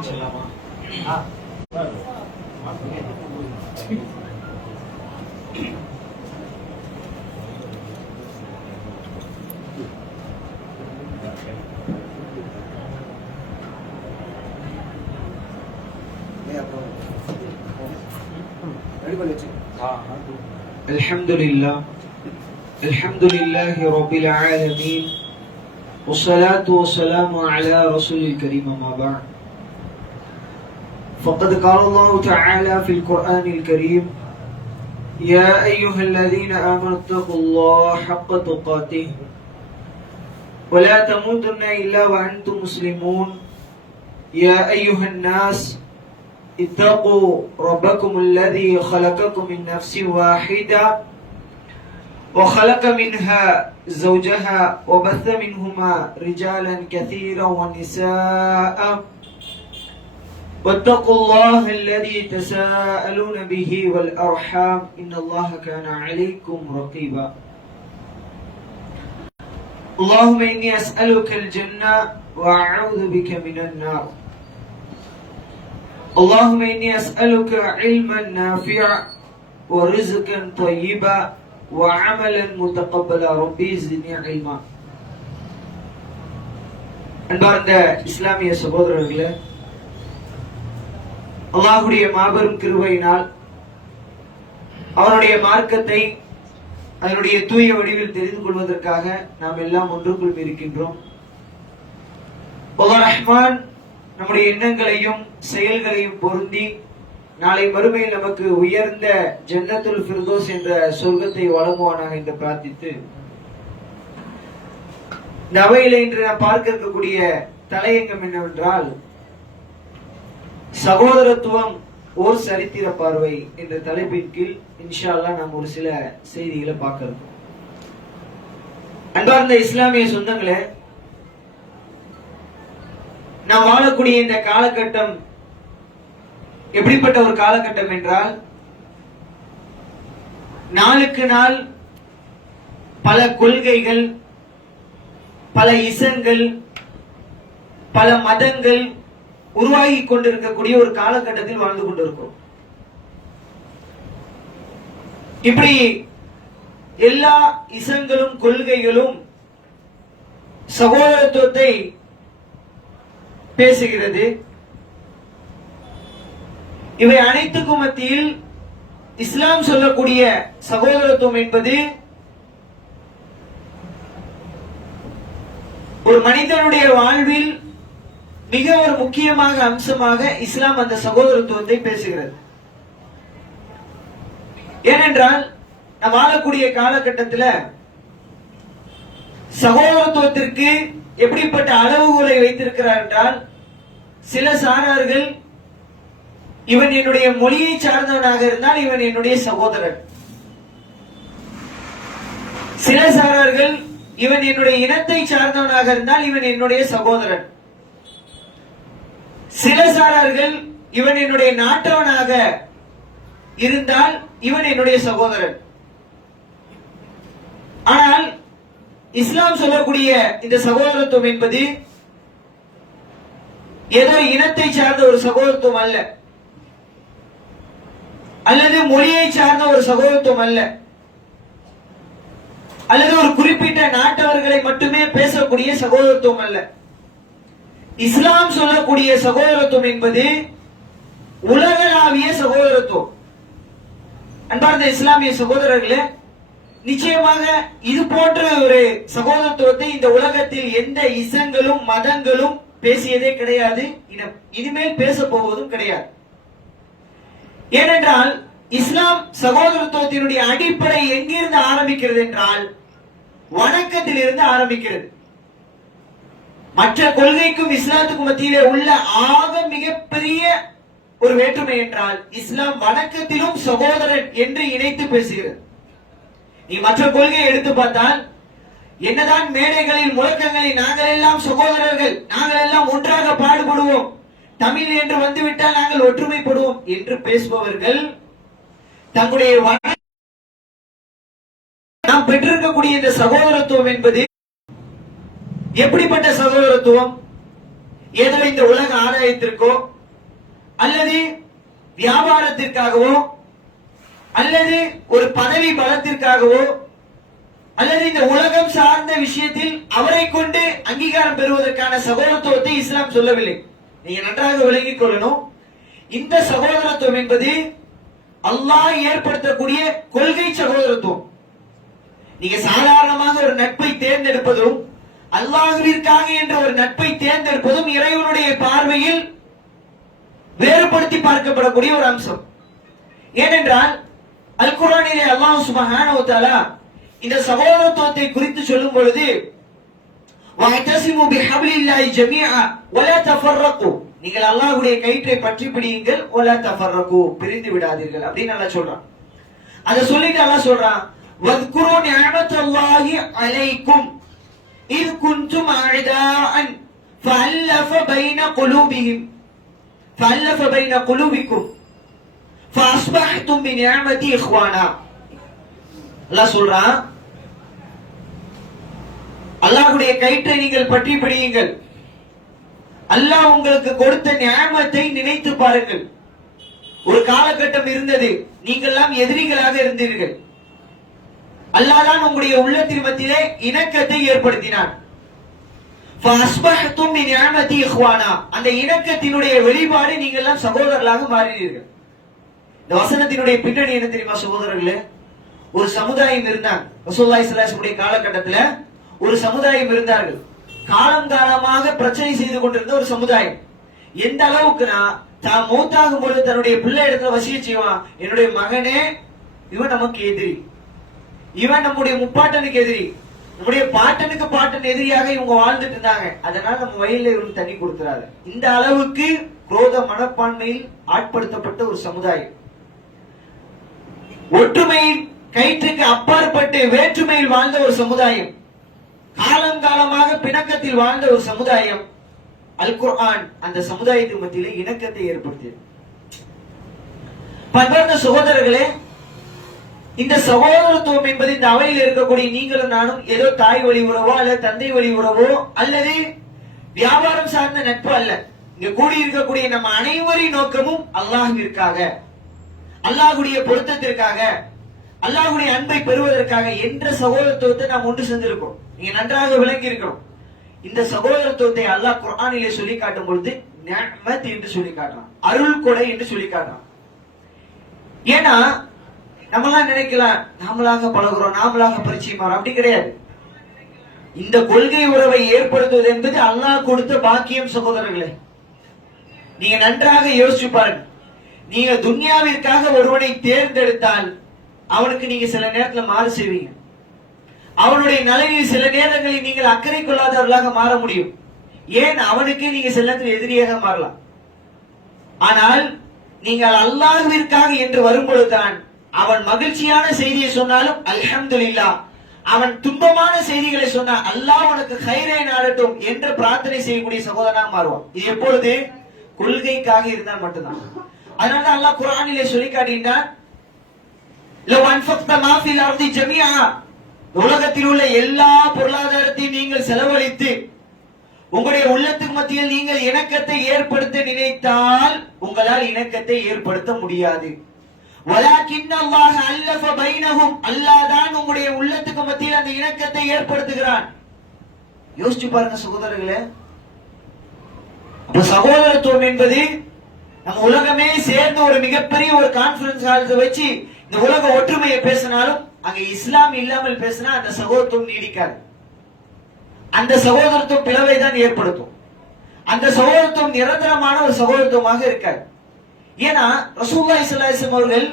ஆரம்பிச்சிடலாமா? Alhamdulillah Rabbil Alameen, wassalatu wassalamu ala Rasulil Kareem, amma ba'd. Faqad qala Allah ta'ala fil Qur'anil Kareem, ya ayyuhalladhina amanu ittaqullaha haqqa tuqatih wa la tamutunna illa wa antum muslimun. Ya ayyuhan nas اتقوا ربكم الذي خلقكم من نفس واحدة وخلق منها زوجها وبث منهما رجالا كثيرا ونساء واتقوا الله الذي تساءلون به والأرحام إن الله كان عليكم رقيبا. اللهم إني أسألك الجنة وأعوذ بك من النار. اللهم إني أسألك علما نافعا ورزقا طيبا وعملا متقبلا ربي زدني علما. அன்பார்ந்த இஸ்லாமிய சகோதரர்களே, அல்லாஹ்வுடைய மாபெரும் கிருபையினால் அவருடைய மார்க்கத்தை அதனுடைய தூய வடிவில் தெரிந்து கொள்வதற்காக நாம் எல்லாம் ஒன்றுக்குள் இருக்கின்றோம். அல்லாஹ் ரஹ்மான் நம்முடைய எண்ணங்களையும் செயல்களையும் பொருந்தி நாளை மறுமையில் நமக்கு உயர்ந்த ஜன்னத்துல் ஃபிர்தௌஸ் என்ற சொர்க்கத்தை வழங்குவானாக என்று பிரார்த்தித்து, இந்த அவையில இன்று நாம் பார்க்க இருக்கக்கூடிய தலையங்கம் என்னவென்றால், சகோதரத்துவம் ஓர் சரித்திர பார்வை என்ற தலைப்பின் கீழ் இன்ஷா அல்லாஹ் நாம் ஒரு சில செய்திகளை பார்க்க இருக்கோம். அன்பார்ந்த இஸ்லாமிய சொந்தங்களே, நாம் வாழக்கூடிய இந்த காலகட்டம் எப்படிப்பட்ட ஒரு காலகட்டம் என்றால், நாளுக்கு நாள் பல கொள்கைகள், பல இசங்கள், பல மதங்கள் உருவாகி கொண்டிருக்கக்கூடிய ஒரு காலகட்டத்தில் வாழ்ந்து கொண்டிருக்கிறோம். இப்படி எல்லா இசங்களும் கொள்கைகளும் சகோதரத்துவத்தை பேசுகிறது. இவை அனைத்துக்கும் மத்தியில் இஸ்லாம் சொல்லக்கூடிய சகோதரத்துவம் என்பது ஒரு மனிதனுடைய வாழ்வில் மிக ஒரு முக்கியமாக அம்சமாக இஸ்லாம் அந்த சகோதரத்துவத்தை பேசுகிறது. ஏனென்றால் நாம் வாழக்கூடிய காலகட்டத்தில் சகோதரத்துவத்திற்கு எப்படிப்பட்ட அளவுகோலை வைத்திருக்கிறார் என்றால், சில சாரார்கள் இவன் என்னுடைய மொழியை சார்ந்தவனாக இருந்தால் இவன் என்னுடைய சகோதரன், சில சாரார்கள் இவன் என்னுடைய இனத்தை சார்ந்தவனாக இருந்தால் இவன் என்னுடைய சகோதரன், சில சாரார்கள் இவன் என்னுடைய நாட்டவனாக இருந்தால் இவன் என்னுடைய சகோதரன். ஆனால் இஸ்லாம் சொல்லக்கூடிய இந்த சகோதரத்துவம் என்பது ஏதோ இனத்தை சார்ந்த ஒரு சகோதரத்துவம் அல்ல, அல்லது மொழியை சார்ந்த ஒரு சகோதரத்துவம் அல்ல, அல்லது ஒரு குறிப்பிட்ட நாட்டவர்களை மட்டுமே பேசக்கூடிய சகோதரத்துவம் அல்ல. இஸ்லாம் சொல்லக்கூடிய சகோதரத்துவம் என்பது உலகளாவிய சகோதரத்துவம். அன்பார்ந்த இஸ்லாமிய சகோதரர்களே, நிச்சயமாக இது போன்ற ஒரு சகோதரத்துவத்தை இந்த உலகத்தில் எந்த இசங்களும் மதங்களும் பேசியதே கிடையாது, இனிமேல் பேச போவதும் கிடையாது. ஏனென்றால் இஸ்லாம் சகோதரத்துவத்தினுடைய அடிப்படை எங்கிருந்து ஆரம்பிக்கிறது என்றால், வணக்கத்தில் இருந்து ஆரம்பிக்கிறது. மற்ற கொள்கைக்கும் இஸ்லாத்துக்கும் மத்தியிலே உள்ள ஆக மிகப்பெரிய ஒரு வேற்றுமை என்றால், இஸ்லாம் வணக்கத்திலும் சகோதரன் என்று இணைத்து பேசுகிறது. நீ மற்ற கொள்கையை எடுத்து பார்த்தால், என்னதான் மேடைகளில் முழக்கங்களில் நாங்கள் எல்லாம் சகோதரர்கள், நாங்கள் எல்லாம் ஒன்றாக பாடுபடுவோம், தமிழ் என்று வந்துவிட்டால் நாங்கள் ஒற்றுமைப்படுவோம் என்று பேசுபவர்கள் தங்களுடைய நாம் பெற்றிருக்கக்கூடிய இந்த சகோதரத்துவம் என்பது எப்படிப்பட்ட சகோதரத்துவம்? ஏதோ இந்த உலக ஆதாயத்திற்கோ அல்லது வியாபாரத்திற்காகவோ அல்லது ஒரு பதவி பலத்திற்காகவோ அல்லது இந்த உலகம் சார்ந்த விஷயத்தில் அவரை கொண்டு அங்கீகாரம் பெறுவதற்கான சகோதரத்துவத்தை இஸ்லாம் சொல்லவில்லை. நீங்க நன்றாக விளங்கிக் கொள்ளணும். இந்த சகோதரத்துவம் என்பது அல்லாஹ் ஏற்படுத்தக்கூடிய கொள்கை சகோதரத்துவம். நீங்க சாதாரணமாக ஒரு நட்பை தேர்ந்தெடுப்பதும் அல்லாஹ்விற்காக என்ற ஒரு நட்பை தேர்ந்தெடுப்பதும் இறைவனுடைய பார்வையில் வேறுபடுத்தி பார்க்கப்படக்கூடிய ஒரு அம்சம். ஏனென்றால் அல் குர்ஆனிலே அல்லாஹ் சுப்ஹானஹு வ தஆலா இந்த சகோதரத்துவத்தை குறித்து சொல்லும் பொழுது வஅதஸிமு பிஹப்லில்லாஹி ஜமீஆ வலா தஃபர்ரகு, நீங்கள் அல்லாஹ்வுடைய கயிற்றை பற்றி பிடியுங்கள், வலா தஃபர்ரகு, பிரிந்து விடாதீர்கள் அப்படின்னு அல்லாஹ் சொல்றான். அத சொல்லிட்டு அல்லாஹ் சொல்றான் வத்குரு நிஅமத்தல்லாஹி அலைக்கும் இத் குன்தும் அஅதாஅன் ஃபஅல்லஃப பைன குலூபிக்கும் ஃபஅஸ்பஹ்தும் பிநிஅமதி இக்வானா. அல்லாஹ் சொல்றான், அல்லாஹ்வுடைய கயிற்றை நீங்கள் பற்றி பிடியுங்கள், அல்லாஹ் உங்களுக்கு கொடுத்த நியாமத்தை நினைத்து பாருங்கள். ஒரு காலகட்டம் இருந்தது, நீங்கள் எல்லாம் எதிரிகளாக இருந்தீர்கள். அல்லாஹ் தான் உங்களுடைய உள்ளத்தின் மத்தியிலே இணக்கத்தை ஏற்படுத்தினான். ஃபஅஸ்பஹ்தும் பிநிஅமதி இக்வானா, அந்த இணக்கத்தினுடைய வெளிப்பாடு நீங்கள் எல்லாம் சகோதரர்களாக மாறினீர்கள். இந்த வசனத்தினுடைய பின்னணி என்ன தெரியுமா சகோதரர்களே? ஒரு சமுதாயம் இருந்தாங்க. ரசூலுல்லாஹி ஸல்லல்லாஹு அலைஹி வஸல்லம் காலகட்டத்துல ஒரு சமுதாயம் இருந்தார்கள். காலம் காலமாக பிரச்சனை செய்து கொண்டிருந்த ஒரு சமுதாயம். எந்த அளவுக்குனா, தான் மூத்தாகும் பொழுது தன்னுடைய பிள்ளை இடத்துல வசிய செய்வான், என்னுடைய மகனே இவன் நமக்கு எதிரி, இவன் நம்முடைய முப்பாட்டனுக்கு எதிரி, நம்முடைய பாட்டனுக்கு பாட்டன் எதிரியாக இவங்க வாழ்ந்துட்டு இருந்தாங்க, அதனால நம்ம வயல்ல இவங்க தண்ணி கொடுத்துறாரு. இந்த அளவுக்கு குரோத மனப்பான்மையில் ஆட்படுத்தப்பட்ட ஒரு சமுதாயம். ஒற்றுமையில் கயிற்றுக்கு அப்பாற்பட்டு வேற்றுமையில் வாழ்ந்த ஒரு சமுதாயம், காலம் காலமாக பிணக்கத்தில் வாழ்ந்த ஒரு சமுதாயம். அல் குர்ஆன் அந்த சமுதாயத்துக்கு மத்தியிலே இணக்கத்தை ஏற்படுத்தியது. பண்பார்ந்த சகோதரர்களே, இந்த சகோதரத்துவம் என்பது இந்த அவையில் இருக்கக்கூடிய நீங்களும் நானும் ஏதோ தாய் வழி உறவோ அல்லது தந்தை வழி உறவோ அல்லது வியாபாரம் சார்ந்த நட்பு அல்ல. இங்க கூடி இருக்கக்கூடிய நம்ம அனைவரின் நோக்கமும் அல்லாஹ்விற்காக, அல்லாஹ்வுடைய பொருத்தத்திற்காக, அல்லாஹ்வுடைய அன்பை பெறுவதற்காக என்ற சகோதரத்துவத்தை நாம் ஒன்று சேர்ந்திருக்கோம். நீங்க நன்றாக விளங்கி இருக்கணும். இந்த சகோதரத்துவத்தை அல்லாஹ் குர்ஆனிலே சொல்லி காட்டும் பொழுது நிஅமத் என்று சொல்லி காட்டுறான், அருள் கொடை என்று சொல்லி காட்டுறான். ஏன்னா நம்மளாம் நினைக்கலாம், நாமளாக பழகுறோம், நாமளாக பரிச்சயமாறோம், அப்படி கிடையாது. இந்த கொள்கை உறவை ஏற்படுத்துவது என்பது அல்லாஹ் கொடுத்த பாக்கியம் சகோதரர்களே. நீங்க நன்றாக யோசிச்சு பாருங்க. நீங்க துன்யாவிற்காக ஒருவனை தேர்ந்தெடுத்தால் அவனுக்கு நீங்க சில நேரத்துல மாறு செய்வீங்க. அவனுடைய நலனில் சில நேரங்களில் நீங்கள் அக்கறை கொள்ளாதவர்களாக மாற முடியும். ஏன்? அவனுக்கு நீங்க சில நேரத்தில் எதிரியாக மாறலாம். ஆனால் நீங்கள் அல்லாஹ்விற்காக என்று வரும்பொழுதுதான் அவன் மகிழ்ச்சியான செய்தியை சொன்னாலும் அல்ஹம்துலில்லாஹ், அவன் துன்பமான செய்திகளை சொன்னா அல்லாஹ் உனக்கு கைரை நாடட்டும் என்று பிரார்த்தனை செய்யக்கூடிய சகோதரனாக மாறுவான். இது எப்பொழுது? கொள்கைக்காக இருந்தால் மட்டும்தான். அதனால அல்லாஹ் குர்ஆனிலே சொல்லி காட்டுகின்றான், லவ் அன்ஃபக்த மா ஃபில் அர்தி ஜமீஆ, உலகத்தில் உள்ள எல்லா பொருளாதாரத்தையும் நீங்கள் செலவழித்து உங்களுடைய உள்ளத்துக்கு மத்தியில் நீங்கள் இணக்கத்தை ஏற்படுத்த நினைத்தால் உங்களால் இணக்கத்தை ஏற்படுத்த முடியாது. வலாக்கின் அல்லாஹ் அல்லஃப பைனஹும், அல்லாஹ் தான் உங்களுடைய உள்ளத்துக்கு மத்தியில் அந்த இணக்கத்தை ஏற்படுத்துகிறான். யோசிச்சு பாருங்க சகோதரர்களே. அப்ப சகோதரத்துவம் என்பது நம்ம உலகமே சேர்ந்து ஒரு மிகப்பெரிய ஒரு கான்ஃபரன்ஸ் ஹால்ல வச்சு இந்த உலக ஒற்றுமையை பேசினாலும் அங்க இஸ்லாம் இல்லாமல் பேசினா அந்த சகோதரத்துவம் நீடிக்காது. அந்த சகோதரத்துவம் பிளவை தான் ஏற்படுத்தும். அந்த சகோதரத்துவம் நிரந்தரமான ஒரு சகோதரத்துவமாக இருக்காது. ஏன்னா ரசூலுல்லாஹி ஸல்லல்லாஹு அலைஹி வஸல்லம் அவர்கள்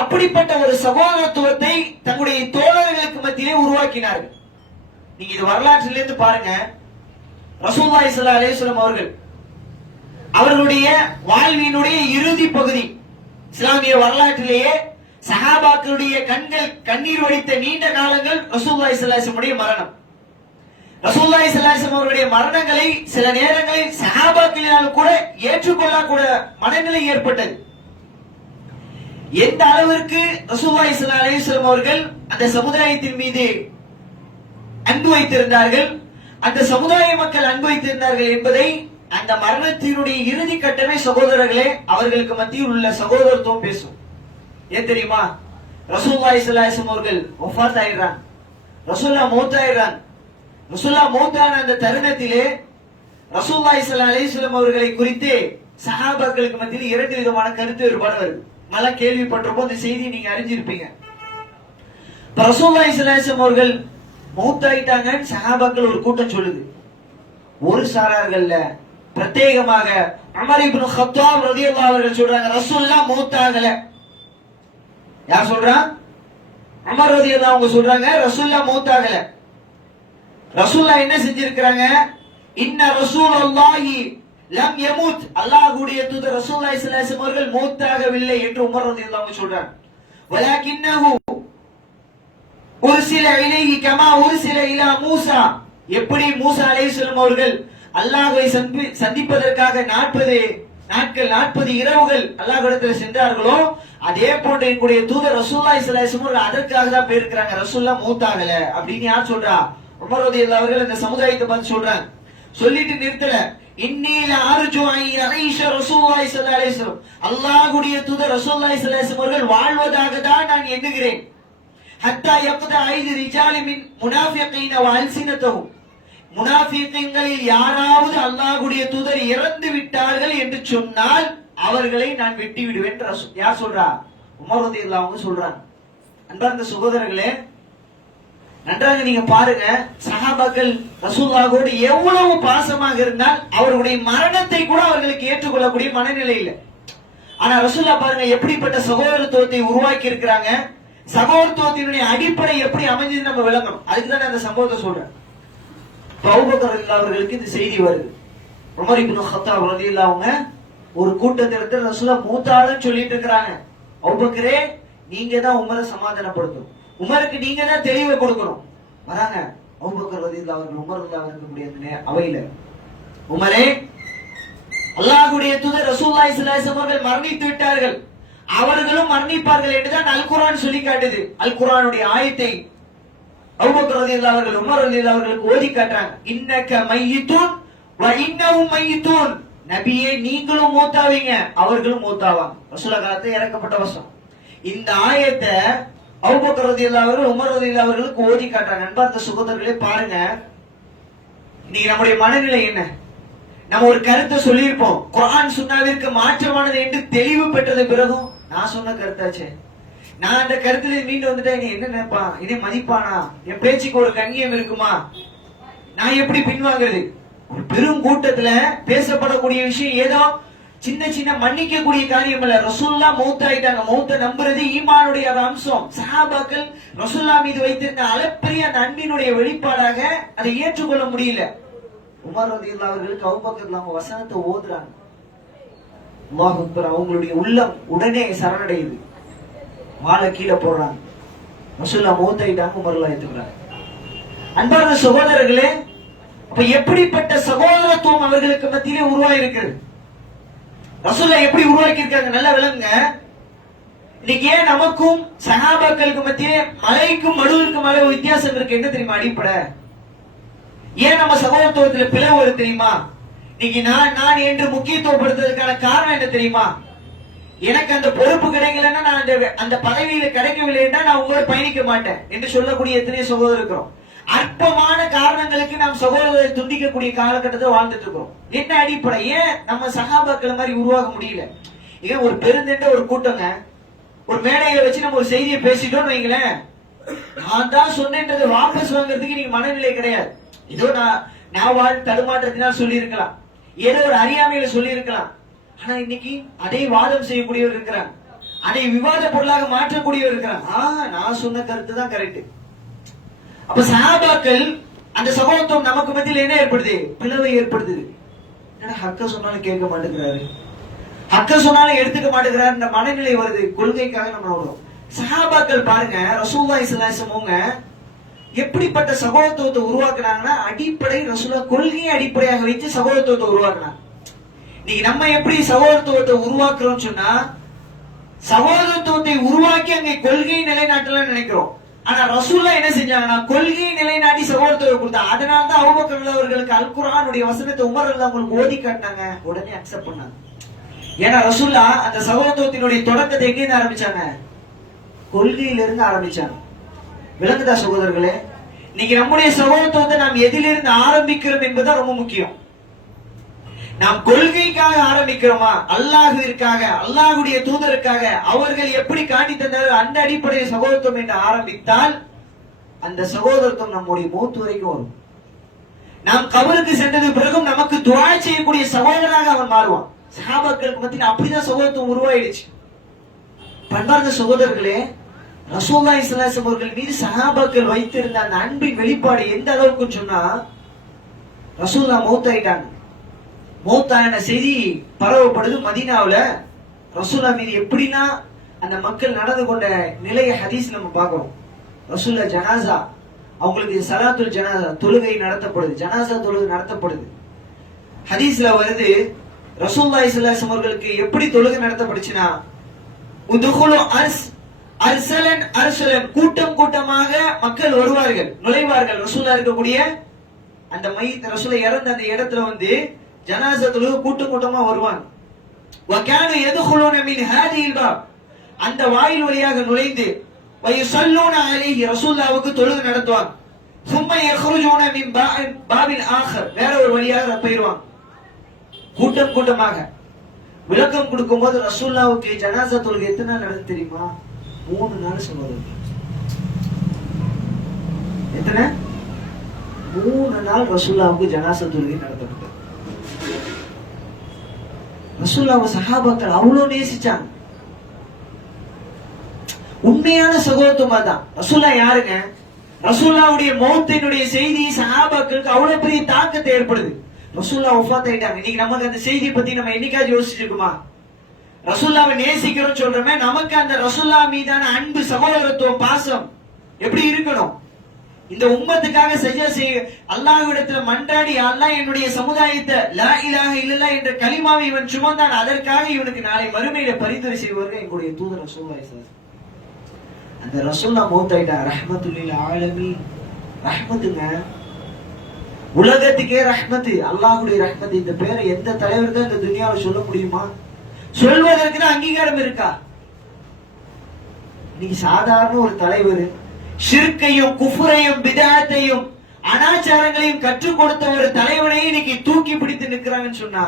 அப்படிப்பட்ட ஒரு சகோதரத்துவத்தை தங்களுடைய தோழர்களுக்கு மத்தியிலே உருவாக்கினார்கள். நீங்க இது வரலாற்றிலிருந்து பாருங்க. ரசூலுல்லாஹி ஸல்லல்லாஹு அலைஹி வஸல்லம் அவர்கள் அவர்களுடைய வாழ்வினுடைய இறுதி பகுதி, இஸ்லாமிய வரலாற்றிலேயே சஹாபாக்களுடைய கண்கள் கண்ணீர் வடித்த நீண்ட காலங்கள் ரசூலுல்லாஹி ஸல்லல்லாஹு அலைஹி வஸல்லம் மரணம். ரசூலுல்லாஹி ஸல்லல்லாஹு அலைஹி வஸல்லம் அவருடைய மரணங்களை சில நேரங்களில் சஹாபாக்களினால் கூட ஏற்றுக்கொள்ளக்கூட மனநிலை ஏற்பட்டது. எந்த அளவிற்கு ரசூலுல்லாஹி ஸல்லல்லாஹு அலைஹி வஸல்லம் அவர்கள் அந்த சமுதாயத்தின் மீது அன்பு வைத்திருந்தார்கள், அந்த சமுதாய மக்கள் அன்பு வைத்திருந்தார்கள் என்பதை அந்த மரணத்தினுடைய இறுதி கட்டமே சகோதரர்களே அவர்களுக்கு மத்தியில் உள்ள சகோதரத்துவம் பேசும். ஏன் தெரியுமா? ரசூலுல்லாஹி ஸல்லல்லாஹு அலைஹி வஸல்லம் அவர்கள் வஃபாத் ஆயிடுறாங்க, ரசூலுல்லாஹ் மௌத்தாயிடுறாங்க. ரசூலுல்லாஹ் மௌத்தான அந்த தருணத்திலே ரசூலுல்லாஹி ஸல்லல்லாஹு அலைஹி வஸல்லம் அவர்களை குறித்து சஹாபாக்களுக்கு மத்தியில் இரண்டு விதமான கருத்து வேறுபாடு வருது. நல்லா கேள்விப்பட்டிருப்போம், இந்த செய்தியை நீங்க அறிஞ்சிருப்பீங்க. ரசூலுல்லாஹி ஸல்லல்லாஹு அலைஹி வஸல்லம் அவர்கள் மௌத்தாயிட்டாங்கன்னு சஹாபாக்கள் ஒரு கூட்டம் சொல்லுது. ஒரு சாரார்கள்ல பிரத்யேகமாக உமர் இப்னு கத்தாப் ரலியல்லாஹு அவர்கள் சொல்றாங்க ரசூலுல்லாஹ் மௌத்தாகல. யார் சொல்றா? உமர் ரலியல்லாஹு அவங்க சொல்றாங்க ரசூலுல்லாஹ் மௌத்தாகல. ரசூலுல்லாஹ் என்ன செஞ்சிருக்காங்க? இன்ன ரசூலுல்லாஹி லம் யமூத், அல்லாஹ்வுடைய தூதர் ரசூலுல்லாஹி ஸல்லல்லாஹு அலைஹி வஸல்லம் அவர்கள் மௌத்தாகவில்லை என்று உமர் ரலியல்லாஹு சொல்றாங்க. வலாகின்னஹு உர்சில இலைஹி கமா உர்சில இலா மூசா, எப்படி மூசா அலைஹிஸ்ஸலாம் அவர்கள் அல்லாஹ்வை சந்திப்பதற்காக 40 நாட்கள் 40 இரவுகள் அல்லாஹ்விடத்தில் சென்றார்களோ அதே போன்று எங்களுடைய தூதர் ரசூலுல்லாஹி ஸல்லல்லாஹு அலைஹி வஸல்லம் அதற்காக தான் போயிருக்காங்க. ரசூலுல்லாஹ் மௌத்தாகல அப்படின்னு யார் சொல்றா? உமர் ரலியல்லாஹு அவர்கள் இந்த சமுதாயத்தை பார்த்து சொல்றாங்க. சொல்லிட்டு நிறுத்தல. இன்னீல அர்ஜு ஐ யஈஷ ரசூலுல்லாஹி ஸல்லல்லாஹு அலைஹி வஸல்லம், அல்லாஹ்வுடைய தூதர் ரசூலுல்லாஹி ஸல்லல்லாஹு அலைஹி வஸல்லம் அவர்கள் வாழ்வதாக தான் நான் எண்ணுகிறேன். ஹத்தா யக்தா ஐது ரிஜாலி மின் முனாஃபிகீன வ அல்சினதஹும், முனாஃபிகீன்களில் யாராவது அல்லாஹ்வுடைய தூதர் இறந்து விட்டார்கள் என்று சொன்னால் அவர்களை நான் வெட்டி விடுவேன். யார் சொல்றா? உமர் ரலியல்லாஹு அன்ஹு சொல்றாங்க. அன்பார்ந்த சகோதரர்களே, நன்றாக நீங்க பாருங்க, சஹாபாக்கள் ரசூலுல்லாஹோடு எவ்வளவு பாசமாக இருந்தால் அவர்களுடைய மரணத்தை கூட அவர்களுக்கு ஏற்றுக்கொள்ளக்கூடிய மனநிலை இல்லை. ஆனா ரசூலுல்லாஹ் பாருங்க எப்படிப்பட்ட சகோதரத்துவத்தை உருவாக்கி இருக்கிறாங்க. சகோதரத்துவத்தினுடைய அடிப்படை எப்படி அமைஞ்சது நம்ம விளங்கணும். அதுக்குதான் அந்த சம்பவத்தை சொல்றேன். அபூபக்கர் ரலியல்லாஹு அவர்களுக்கு இந்த செய்தி வருது. உமர் இப்னு கத்தாப் ரலியல்லாஹு அவங்க ஒரு கூட்டத்திற்கு ரசூலுல்லாஹ் மூத்தாளன்னு சொல்லிட்டு இருக்கிறாங்க. அபூபக்கரே, நீங்க தான் உமரை சமாதானப்படுத்தணும், உமருக்கு நீங்க தான் தெளிவை கொடுக்கணும். வராங்க அபூபக்கர் ரலியல்லாஹு அவர்கள் உமர் ரலியல்லாஹு இருக்கக்கூடிய அவையில, உமரே, அல்லாஹ்வுடைய தூதர் ரசூலுல்லாஹி ஸல்லல்லாஹு அலைஹி வஸல்லம் அவர்கள் மரணித்து விட்டார்கள், அவர்களும் மரணிப்பார்கள் என்றுதான் அல் குர்ஆன் சொல்லி காட்டுது. அல் குர்ஆனுடைய ஆயத்தை அபூபக்கர் ரலியல்லாஹு அவர்கள் உமர் ரலியல்லாஹு அவர்களுக்கு ஓதி காட்டுறாங்க. இன்னக மையித்துன் வ இன்னஹும் மையித்துன், நபியே நீங்களும் மூத்தாவீங்க அவர்களும் மூத்தாவாங்க. ரசூலுல்லாஹ் காலத்துல இறக்கப்பட்ட வசனம். இந்த ஆயத்தை அபூபக்கர் ரலியல்லாஹு அவர்கள் உமர் ரலியல்லாஹு அவர்களுக்கு ஓதி காட்டுறாங்க. அன்பார்ந்த சகோதரர்களே, பாருங்க இன்னைக்கு நம்முடைய மனநிலை என்ன? நம்ம ஒரு கருத்தை சொல்லியிருப்போம், குர்ஆன் சுன்னாவிற்கு மாற்றமானது என்று தெளிவு பெற்றது பிறகும் நான் சொன்ன கருத்தாச்சே, நான் அந்த கருத்துல மீண்டு வந்துட்டா இனி என்ன நினைப்பான், இனி மதிப்பானா, என் பேச்சுக்கு ஒரு கண்ணியம் இருக்குமா, நான் எப்படி பின்வாங்கிறது? ஒரு பெரும் கூட்டத்துல பேசப்படக்கூடிய விஷயம் ஏதோ சின்ன சின்ன மன்னிக்க கூடிய காரியம் இல்ல. ரசூலுல்லாஹ் மௌத்தாயிட்டாங்க, மௌத்த நம்புறது ஈமானுடைய அம்சம். சஹாபாக்கள் ரசூலுல்லாஹ் மீது வைத்திருந்த அளப்பரிய அந்த அன்பினுடைய வெளிப்பாடாக அதை ஏற்றுக்கொள்ள முடியல. உமர் ரலியல்லாஹு அவர்களுக்கு அபூபக்கர் அவங்க வசனத்தை ஓதுறாங்க. அல்லாஹ் அக்பர், அவங்களுடைய உள்ளம் உடனே சரணடையுது, மாலை கீழே போடுறாங்க. ரசூலுல்லாஹ் மௌத்தாயிட்டாங்க, உமர் ரலியல்லாஹு ஏத்துக்கிறாங்க. அன்பார்ந்த சகோதரர்களே, அப்ப எப்படிப்பட்ட சகோதரத்துவம் அவர்களுக்கு மத்தியிலே உருவாகி இருக்கிறது. ரசூலுல்லாஹ் எப்படி உருவாக்கி இருக்காங்க நல்லா விளங்குங்க. இன்னைக்கு ஏன் நமக்கும் சஹாபாக்களுக்கு மத்தியே மலைக்கும் மடுவுக்கும் மலை வித்தியாசம் இருக்கு? என்ன தெரியுமா அடிப்படை? ஏன் நம்ம சகோதரத்துவத்துல பிளவு வருது தெரியுமா? இன்னைக்கு நான் என்று முக்கியத்துவப்படுத்துறதுக்கான காரணம் என்ன தெரியுமா? எனக்கு அந்த பொறுப்பு கிடைக்கலன்னா, நான் அந்த பதவியில கிடைக்கவில்லைன்னா நான் உங்களோட பயணிக்க மாட்டேன் என்று சொல்லக்கூடிய எத்தனை சகோதரர் இருக்கிறோம். அற்பமான காரணங்களுக்கு நாம் சகோதரரை துண்டிக்கக்கூடிய காலகட்டத்தை வாழ்ந்துட்டு இருக்கிறோம். என்ன அடிப்படை? ஏன் நம்ம சஹாபாக்கள் மாதிரி உருவாக முடியல? ஏன் ஒரு பெருந்தெண்ட ஒரு கூட்டங்க ஒரு மேடையில வச்சு நம்ம ஒரு செய்தியை பேசிட்டோம்னு வைங்களேன், நான் தான் சொன்னேன்றது வாபஸ் வாங்குறதுக்கு நீங்க மனநிலை கிடையாது. ஏதோ நான் வாழ் தடுமாற்றத்தினால் சொல்லி இருக்கலாம், ஏதோ ஒரு அறியாமையில சொல்லி இருக்கலாம். ஆனா இன்னைக்கு அதை வாதம் செய்யக்கூடியவர் இருக்கிறாங்க, அதை விவாத பொருளாக மாற்றக்கூடியவர் இருக்கிறாங்க. நான் சொன்ன கருத்து தான் கரெக்ட். அப்ப சஹாபாக்கள் அந்த சகோதரத்துவம் நமக்கு மத்தியில் என்ன ஏற்படுது? பிளவை ஏற்படுது. ஹக்க சொன்னாலும் கேட்க மாட்டேங்கிறாரு, ஹக்க சொன்னாலும் எடுத்துக்க மாட்டேங்கிறாரு, இந்த மனநிலை வருது. கொள்கைக்காக நம்ம வரும். சஹாபாக்கள் பாருங்க, ரசூலுல்லாஹி ஸல்லல்லாஹு அலைஹி வஸல்லம் எப்படிப்பட்ட சகோதரத்துவத்தை உருவாக்குனாங்கன்னா, அடிப்படை ரசூலுல்லாஹ் கொள்கையை அடிப்படையாக வைத்து சகோதரத்துவத்தை உருவாக்குனாங்க. இன்னைக்கு நம்ம எப்படி சகோதரத்துவத்தை உருவாக்குறோம் சொன்னா, சகோதரத்துவத்தை உருவாக்கி அங்கே கொள்கையை நிலைநாட்டலாம் நினைக்கிறோம். ஆனா ரசூல்லா என்ன செஞ்சாங்கன்னா கொள்கையை நிலைநாட்டி சகோதரத்துவம் கொடுத்தாங்க. அதனால தான் அபூபக்கர் அவர்களுக்கு அல் குர்ஆனுடைய வசனத்தை உமர் அவங்களுக்கு ஓதி காட்டினாங்க, உடனே அக்செப்ட் பண்ணாங்க. ஏன்னா ரசூல்லா அந்த சகோதரத்துவத்தினுடைய தொடக்கத்தை எங்க ஆரம்பிச்சாங்க? கொள்கையிலிருந்து ஆரம்பிச்சாங்க. விளங்குதா சகோதரர்களே? இன்னைக்கு நம்முடைய சகோதரத்துவத்தை நாம் எதிலிருந்து ஆரம்பிக்கிறோம் என்பதுதான் ரொம்ப முக்கியம். நாம் கொள்கைக்காக ஆரம்பிக்கிறோமா, அல்லாஹ்விற்காக, அல்லாஹ்வுடைய தூதருக்காக அவர்கள் எப்படி காட்டி தந்தார்கள் அந்த அடிப்படையில் சகோதரத்துவம் என்று ஆரம்பித்தால் அந்த சகோதரத்துவம் நம்முடைய மௌத் வரைக்கும் வரும். நாம் கபருக்கு சென்றது பிறகும் நமக்கு துஆ செய்யக்கூடிய சகோதரராக அவன் மாறுவான். சஹாபாக்களுக்கு மத்தியில் அப்படிதான் சகோதரத்துவம் உருவாயிடுச்சு. பண்பார்ந்த சகோதரர்களே, ரசூலுல்லாஹி ஸல்லல்லாஹு அலைஹி வஸல்லம் அவர்கள் மீது சஹாபாக்கள் வைத்திருந்த அந்த அன்பின் வெளிப்பாடு எந்த அளவுக்கு சொன்னா, ரசூலுல்லாஹ் மௌத் ஆயிட்டாங்க. மௌத்தான செய்தி பரவப்படுது மதீனாவுல. ரசூலுல்லாஹ் மீது எப்படின்னா அந்த மக்கள் நடந்து கொண்ட நிலையை ஹதீஸ் நம்ம பார்க்கிறோம். ரசூலுல்லாஹ் ஜனாசா, அவங்களுக்கு ஸலாத்துல் ஜனாசா தொழுகை நடத்தப்படுது, ஜனாசா தொழுகை நடத்தப்படுது. ஹதீஸ்ல வருது ரசூலுல்லாஹி ஸல்லல்லாஹு அலைஹி வஸல்லம் அவர்களுக்கு எப்படி தொழுகை நடத்தப்படுச்சுன்னா, உதுகுலு அர்சலன் அர்சலன், கூட்டம் கூட்டமாக மக்கள் வருவார்கள், நுழைவார்கள். ரசூலுல்லாஹ் இருக்கக்கூடிய அந்த மையத் ரசூலுல்லாஹ் இறந்த அந்த இடத்துல வந்து ஜனாசா தொழுகை கூட்டம் கூட்டமா வருவாங்க. வகானு யதுகுலூன மின் ஹாதில் பாப், அந்த வாயில் வழியாக நுழைந்து வயஸல்லூன அலைஹி, ரசூலுல்லாஹ்வுக்கு தொழுகை நடத்துவாங்க. சும்ம யخرجூன மின் பாபில் ஆகர், வேற ஒரு வழியாக போயிடுவாங்க கூட்டம் கூட்டமாக. விளக்கம் கொடுக்கும்போது ரசூலுல்லாஹ்வுக்கு ஜனாசா தொழுகை எத்தனை நாள் நடந்து தெரியுமா? 3 நாள் சொல்லுவாங்க. எத்தனை? 3 நாள் ரசூலுல்லாஹ்வுக்கு ஜனாசா தொழுகை நடத்தப்பட்டது. ரசூலுல்லாஹ் சஹாபாக்கள் அவ்வளவு நேசிச்சாங்க. உண்மையான சகோதரத்துவம் தான். ரசூலுல்லாஹ் யாருங்க? ரசூலுல்லாஹ்வுடைய மௌத்தினுடைய செய்தி சஹாபாக்களுக்கு அவ்வளவு பெரிய தாக்கத்தை ஏற்படுது. ரசூலுல்லாஹ் வஃபாத் ஆயிட்டாங்க. இன்னைக்கு நமக்கு அந்த செய்தியை பத்தி நம்ம என்னைக்காவது யோசிச்சிருக்குமா? ரசூலுல்லாஹ்வை நேசிக்கிறோம் சொல்றோமே, நமக்கு அந்த ரசூலுல்லாஹ் மீதான அன்பு, சகோதரத்துவம், பாசம் எப்படி இருக்கணும்? இந்த உம்மத்துக்காக சஜ்ஜா செய்ய அல்லாஹ்விடத்துல மன்றாடி, அல்லாஹ் என்னுடைய சமுதாயத்தை லா இலாஹ இல்லல்லாஹ் என்ற கலிமாவை இவன் சுமந்தான், அதற்காக இவனுக்கு நாளை மறுமையில பரிந்துரை செய்வார்கள் எங்களுடைய தூதர் ரசூலுல்லாஹி ஸல்லல்லாஹு அலைஹி வஸல்லம். அந்த ரசூலுல்லாஹ் மௌத் ஆயிட்டாங்க. ரஹ்மத்துல் லில் ஆலமீன், ரஹ்மத்துங்க, உலகத்துக்கே ரஹ்மத்து, அல்லாஹ்வுடைய ரஹ்மத். இந்த பேரை எந்த தலைவர் தான் இந்த துனியாவில் சொல்ல முடியுமா? சொல்வதற்கு தான் அங்கீகாரம் இருக்கா? இன்னைக்கு சாதாரண ஒரு தலைவர் ஷிர்கையும் குஃபரையும் பிதஅத்தையும் அனாச்சாரங்களையும் கற்றுக் கொடுத்த ஒரு தலைவனை இன்னைக்கு தூக்கி பிடித்து நிற்கிறாங்கன்னு சொன்னா,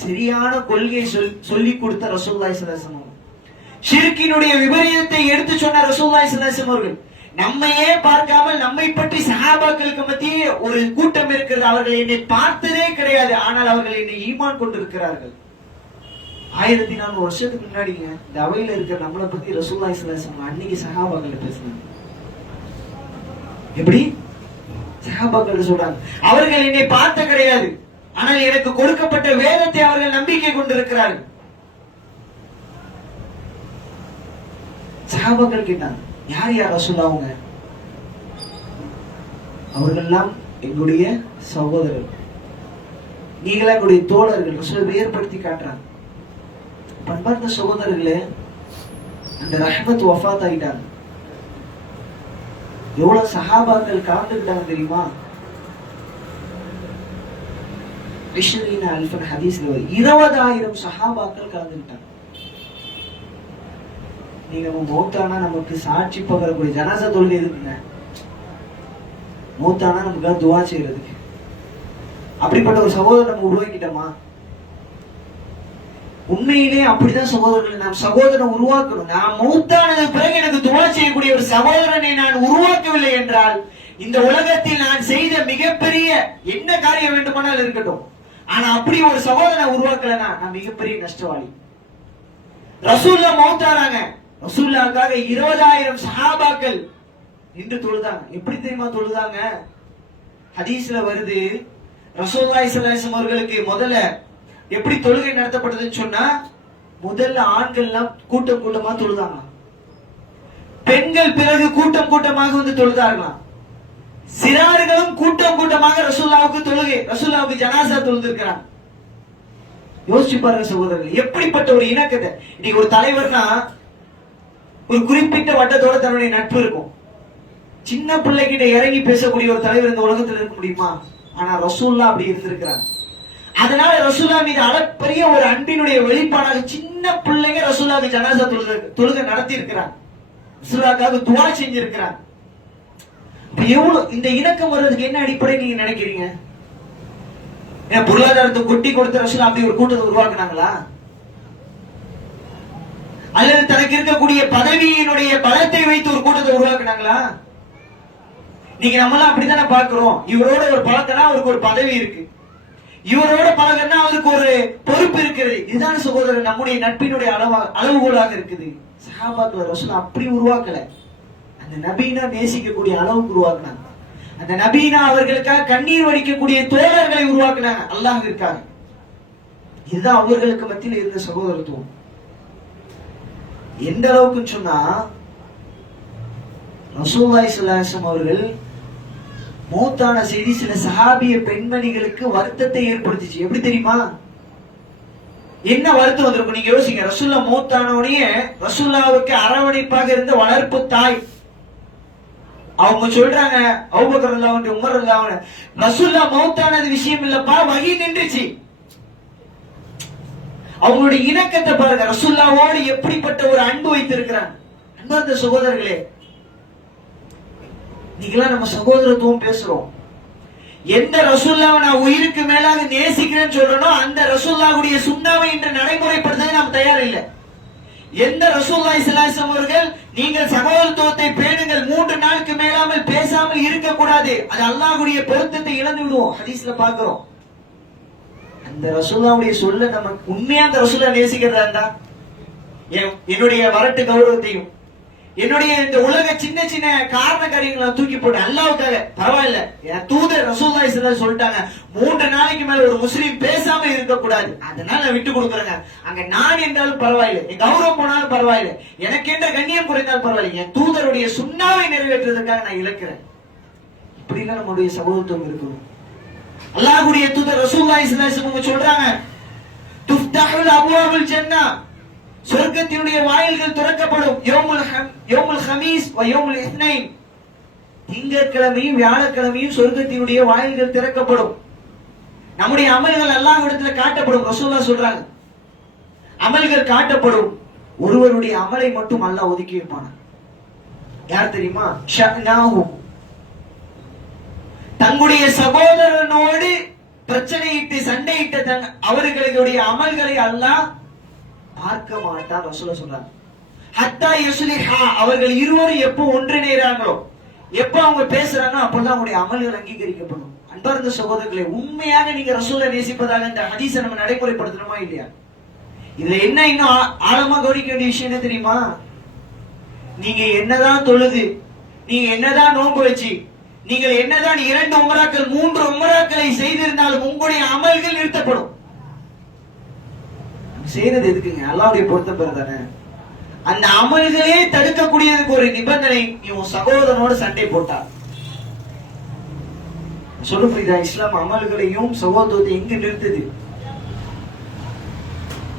சரியான கொள்கையை சொல்லி கொடுத்த ரசூலுல்லாஹி ஸல்லல்லாஹு அலைஹி வஸல்லம், ஷிர்கினுடைய விபரீதத்தை எடுத்து சொன்ன ரசூலுல்லாஹி ஸல்லல்லாஹு அலைஹி வஸல்லம் அவர்கள் நம்மையே பார்க்காமல் நம்மை பற்றி சஹாபாக்களுக்கு மத்தியே ஒரு கூட்டம் இருக்கிறது, அவர்கள் என்னை பார்த்ததே கிடையாது, ஆனால் அவர்கள் என்னை ஈமான் கொண்டிருக்கிறார்கள். 1400 வருஷத்துக்கு முன்னாடிங்க இந்த அவையில இருக்கிற நம்மளை பத்தி ரசூலுல்லாஹி ஸல்லல்லாஹு அலைஹி வஸல்லம் அன்னைக்கு சஹாபாக்கள் பேசினாங்க. எப்படி சஹாபாக்கள் சொல்றாங்க, அவர்கள் என்னை பார்த்த கிடையாது, ஆனால் எனக்கு கொடுக்கப்பட்ட வேதத்தை அவர்கள் நம்பிக்கை கொண்டிருக்கிறார்கள். சஹாபாக்கள் கேட்டாங்க, யார் யார் ரசூலுல்லாஹ்? அவங்க அவர்கள்லாம் எங்களுடைய சகோதரர்கள், நீங்களா எங்களுடைய தோழர்கள். ரசூல் வேறுபடுத்தி காட்டுறாங்க. பண்பார்ந்த சகோதரர்களே, அந்த ரஹ்மத் வஃபாத் ஆயிட்டாங்க. எவ்வளவு சஹாபாக்கள் கலந்துக்கிட்டாங்க தெரியுமா? 20,000 ஹதீஸ்ல 20,000 சஹாபாக்கள் கலந்துக்கிட்டாங்க. நீங்க மௌத்தானா நமக்கு சாட்சி பகரக்கூடிய ஜனாசா தொழுகை எதுக்குங்க? மௌத்தானா நமக்காக துஆ செய்யறதுக்கு. அப்படிப்பட்ட ஒரு சகோதரர் நம்ம உருவாக்கிட்டோமா? உண்மையிலே அப்படிதான் சகோதரர்கள், நாம் சகோதரன் உருவாக்கணும். நான் மௌத்தானது பிறகு எனக்கு துஆ செய்யக்கூடிய ஒரு சகோதரனை நான் உருவாக்கவில்லை என்றால் இந்த உலகத்தில் நான் செய்த மிகப்பெரிய என்ன காரியம் வேண்டுமானால் இருக்கட்டும், ஆனா அப்படி ஒரு சகோதரனை உருவாக்கலனா நான் மிகப்பெரிய நஷ்டவாளி. ரசூலுல்லாஹ் மௌத்தானாங்க. ரசூலுல்லாஹ்க்காக 20,000 சஹாபாக்கள் நின்று தொழுதாங்க. எப்படி தெரியுமா தொழுதாங்க? ஹதீஸ்ல வருது, ரசூலுல்லாஹி ஸல்லல்லாஹு அலைஹி வஸல்லம் அவர்களுக்கு முதல்ல எப்படி தொழுகை நடத்தப்பட்டதுன்னு சொன்னா, முதல்ல ஆண்கள் எல்லாம் கூட்டம் கூட்டமா தொழுதாங்க, பெண்கள் பிறகு கூட்டம் கூட்டமாக வந்து தொழுதார்களாம். சிறார்களும் கூட்டம் கூட்டமாக ரசூலுல்லாஹ்வுக்கு தொழுகை, ரசூலுல்லாஹ்வுக்கு ஜனாசா தொழுதிருக்கிறாங்க. யோசிச்சு பாருங்க சகோதரர்கள், எப்படிப்பட்ட ஒரு இணக்கத்தை. இன்னைக்கு ஒரு தலைவர்னா ஒரு குறிப்பிட்ட வட்டத்தோட தன்னுடைய நட்பு இருக்கும். சின்ன பிள்ளைகிட்ட இறங்கி பேசக்கூடிய ஒரு தலைவர் இந்த உலகத்தில் இருக்க முடியுமா? ஆனா ரசூல்லா அப்படி இருந்திருக்கிறாங்க. அதனால ரசூல்லா மீது அளப்பரிய ஒரு அன்பினுடைய வெளிப்பாடாக சின்ன பிள்ளைங்க ரசூல்லாவுக்கு ஜனாசா தொழுகை நடத்தி இருக்கிறாங்க, ரசூலுல்லாஹ்வுக்காக துஆ செஞ்சிருக்கிறாங்க. எவ்வளவு இந்த இணக்கம் வர்றதுக்கு என்ன அடிப்படை நீங்க நினைக்கிறீங்க? பொருளாதாரத்தை கொட்டி கொடுத்த ரசூல் அப்படி ஒரு கூட்டத்தை உருவாக்குனாங்களா? அல்லது தனக்கு இருக்கக்கூடிய பதவியினுடைய பலத்தை வைத்து ஒரு கூட்டத்தை உருவாக்குனாங்களா? நீங்க நம்மளாம் அப்படித்தானே பாக்குறோம். இவரோட ஒரு பழக்கம்னா அவருக்கு ஒரு பதவி இருக்கு, இவரோட பழகன்னா அவருக்கு ஒரு பொறுப்பு இருக்கிறது. இதுதான் சகோதரர் நம்முடைய நட்பினுடைய அளவுகோலாக இருக்குது. சஹாபாக்கள் ரசூல் அப்படி உருவாக்கல, அந்த நபீனா நேசிக்கக்கூடிய அளவுக்கு உருவாக்குனாங்க. அந்த நபீனா அவர்களுக்காக கண்ணீர் வடிக்கக்கூடிய தோழர்களை உருவாக்குனாங்க அல்லாஹ்விற்காக. இதுதான் அவர்களுக்கு மத்தியில் இருந்த சகோதரத்துவம். எந்த அளவுக்கு சொன்னா ரசூலுல்லாஹி ஸல்லல்லாஹு அலைஹி வஸல்லம் அவர்கள் மௌத்தான செய்தி சில சஹாபிய பெண்மணிகளுக்கு வருத்தத்தை ஏற்படுத்திச்சு. எப்படி தெரியுமா? என்ன வருத்தம் வந்திருக்கும் நீங்க யோசிங்க. ரசூல்லா மௌத்தானோடனே ரசூல்லாவுக்கு அரவணைப்பாக இருந்த வளர்ப்பு தாய் அவங்க சொல்றாங்க, அபூபக்கர் ரலியல்லாஹு அன்ஹு, உமர் ரலியல்லாஹு அன்ஹு, ரசூல்லா மௌத்தானது விஷயம் இல்லப்பா, வஹி நின்றுச்சு. அவங்களுடைய இணக்கத்தை பாருங்க, ரசூல்லாவோடு எப்படிப்பட்ட ஒரு அன்பு வைத்திருக்கிறாங்க. அன்பார்ந்த சகோதரர்களே, நீங்களாம் நம்ம சகோதரத்துவம் பேசுறோம். எந்த ரசூல்லாவை நான் உயிருக்கு மேலாக நேசிக்கிறேன்னு சொல்றனோ அந்த ரசூல்லாவுடைய சுன்னாவை இன்று நடைமுறைப்படுத்த நாம் தயார் இல்லை. எந்த ரசூலுல்லாஹி ஸல்லல்லாஹு அலைஹி வஸல்லம் அவர்கள் நீங்கள் சகோதரத்துவத்தை பேணுங்கள், 3 நாளுக்கு மேலாமல் பேசாமல் இருக்கக்கூடாது, அது அல்லாஹ்வுடைய பொருத்தத்தை இழந்து விடுவோம், ஹதீஸ்ல பார்க்கிறோம். அந்த ரசூலுல்லாஹ்வுடைய சொல்ல நம்ம உண்மையா அந்த ரசூலை நேசிக்கிறதா இருந்தா என்னுடைய வரட்டு கௌரவத்தையும் என்னுடைய இந்த உலக சின்ன சின்ன காரண காரியங்களை தூக்கி போட்டு அல்லாஹ்வுக்காக பரவாயில்ல, என் தூதர் ரசூலுல்லாஹி ஸல்லல்லாஹு அலைஹி வஸல்லம் சொல்லிட்டாங்க 3 நாளைக்கு மேல ஒரு முஸ்லீம் பேசாம இருக்க கூடாது, அதனால விட்டு கொடுக்குறேங்க. அங்க நான் என்றாலும் பரவாயில்லை, என் கௌரவம் போனாலும் பரவாயில்லை, எனக்கு என்ற கண்ணியம் குறைந்தாலும் பரவாயில்லை, என் தூதருடைய சுன்னாவை நிறைவேற்றுவதற்காக நான் இழக்கிறேன். இப்படிலாம் நம்முடைய சகோதரத்துவம் இருக்கணும். அல்லாஹ்வுடைய தூதர் ரசூலுல்லாஹி ஸல்லல்லாஹு அலைஹி வஸல்லம் சொல்றாங்க, துஃப்தஹுல் அப்வாபுல் ஜன்னah, சொர்க்கத்தினுடைய வாயில்கள் திறக்கப்படும். யௌமுல் ஹமீஸ் வ யௌமுல் இஸ்னைன், திங்கட்கிழமையும் வியாழக்கிழமையும் சொர்க்கத்தினுடைய வாயில்கள் திறக்கப்படும். நம்முடைய அமல்கள் அல்லாஹ்விடத்தில் காட்டப்படும். ரசூலுல்லாஹ் சொல்றாங்க, அமல்கள் காட்டப்படும். ஒருவருடைய அமலை மட்டும் அல்லாஹ் ஒதுக்கி வைப்பான. யார் தெரியுமா? ஷஅனாஹு, தங்களுடைய சகோதரனோடு பிரச்சனையிட்டு சண்டையிட்ட அவர்களுடைய அமல்களை அல்லாஹ் பார்க்க மாட்டான். ரசூலுல்லாஹ் சொல்றாங்க, ஹத்தா யஸ்லிஹா, அவர்கள் இருவரும் எப்போ ஒன்றிணைறாங்களோ, எப்போ அவங்க பேசுறாங்களோ அப்பதான் அவங்களுடைய அமல்கள் அங்கீகரிக்கப்படும். அன்பார்ந்த சகோதரர்களே, உண்மையாக நீங்க ரசூலை நேசிப்பதாக இந்த ஹதீஸை நம்ம நடைமுறைப்படுத்தணுமா இல்லையா? இதுல என்ன இன்னும் ஆழமா கவனிக்க வேண்டிய விஷயம் என்ன தெரியுமா? நீங்க என்னதான் தொழுது, நீங்க என்னதான் நோன்பு வச்சு, நீங்கள் என்னதான் 2 உம்ராக்கள் 3 உம்ராக்களை செய்திருந்தாலும் உங்களுடைய அமல்கள் நிறுத்தப்படும். செய்யறது எதுக்குங்க? அல்லாஹ்வுடைய பொருத்தம் பெறதானே. அந்த அமல்களே தடுக்கக்கூடியதுக்கு ஒரு நிபந்தனை, நீ உன் சகோதரனோட சண்டை போட்டா. சொல்ல புரியுதா? இஸ்லாம் அமல்களையும் சகோதரத்தை எங்க நிறுத்துது?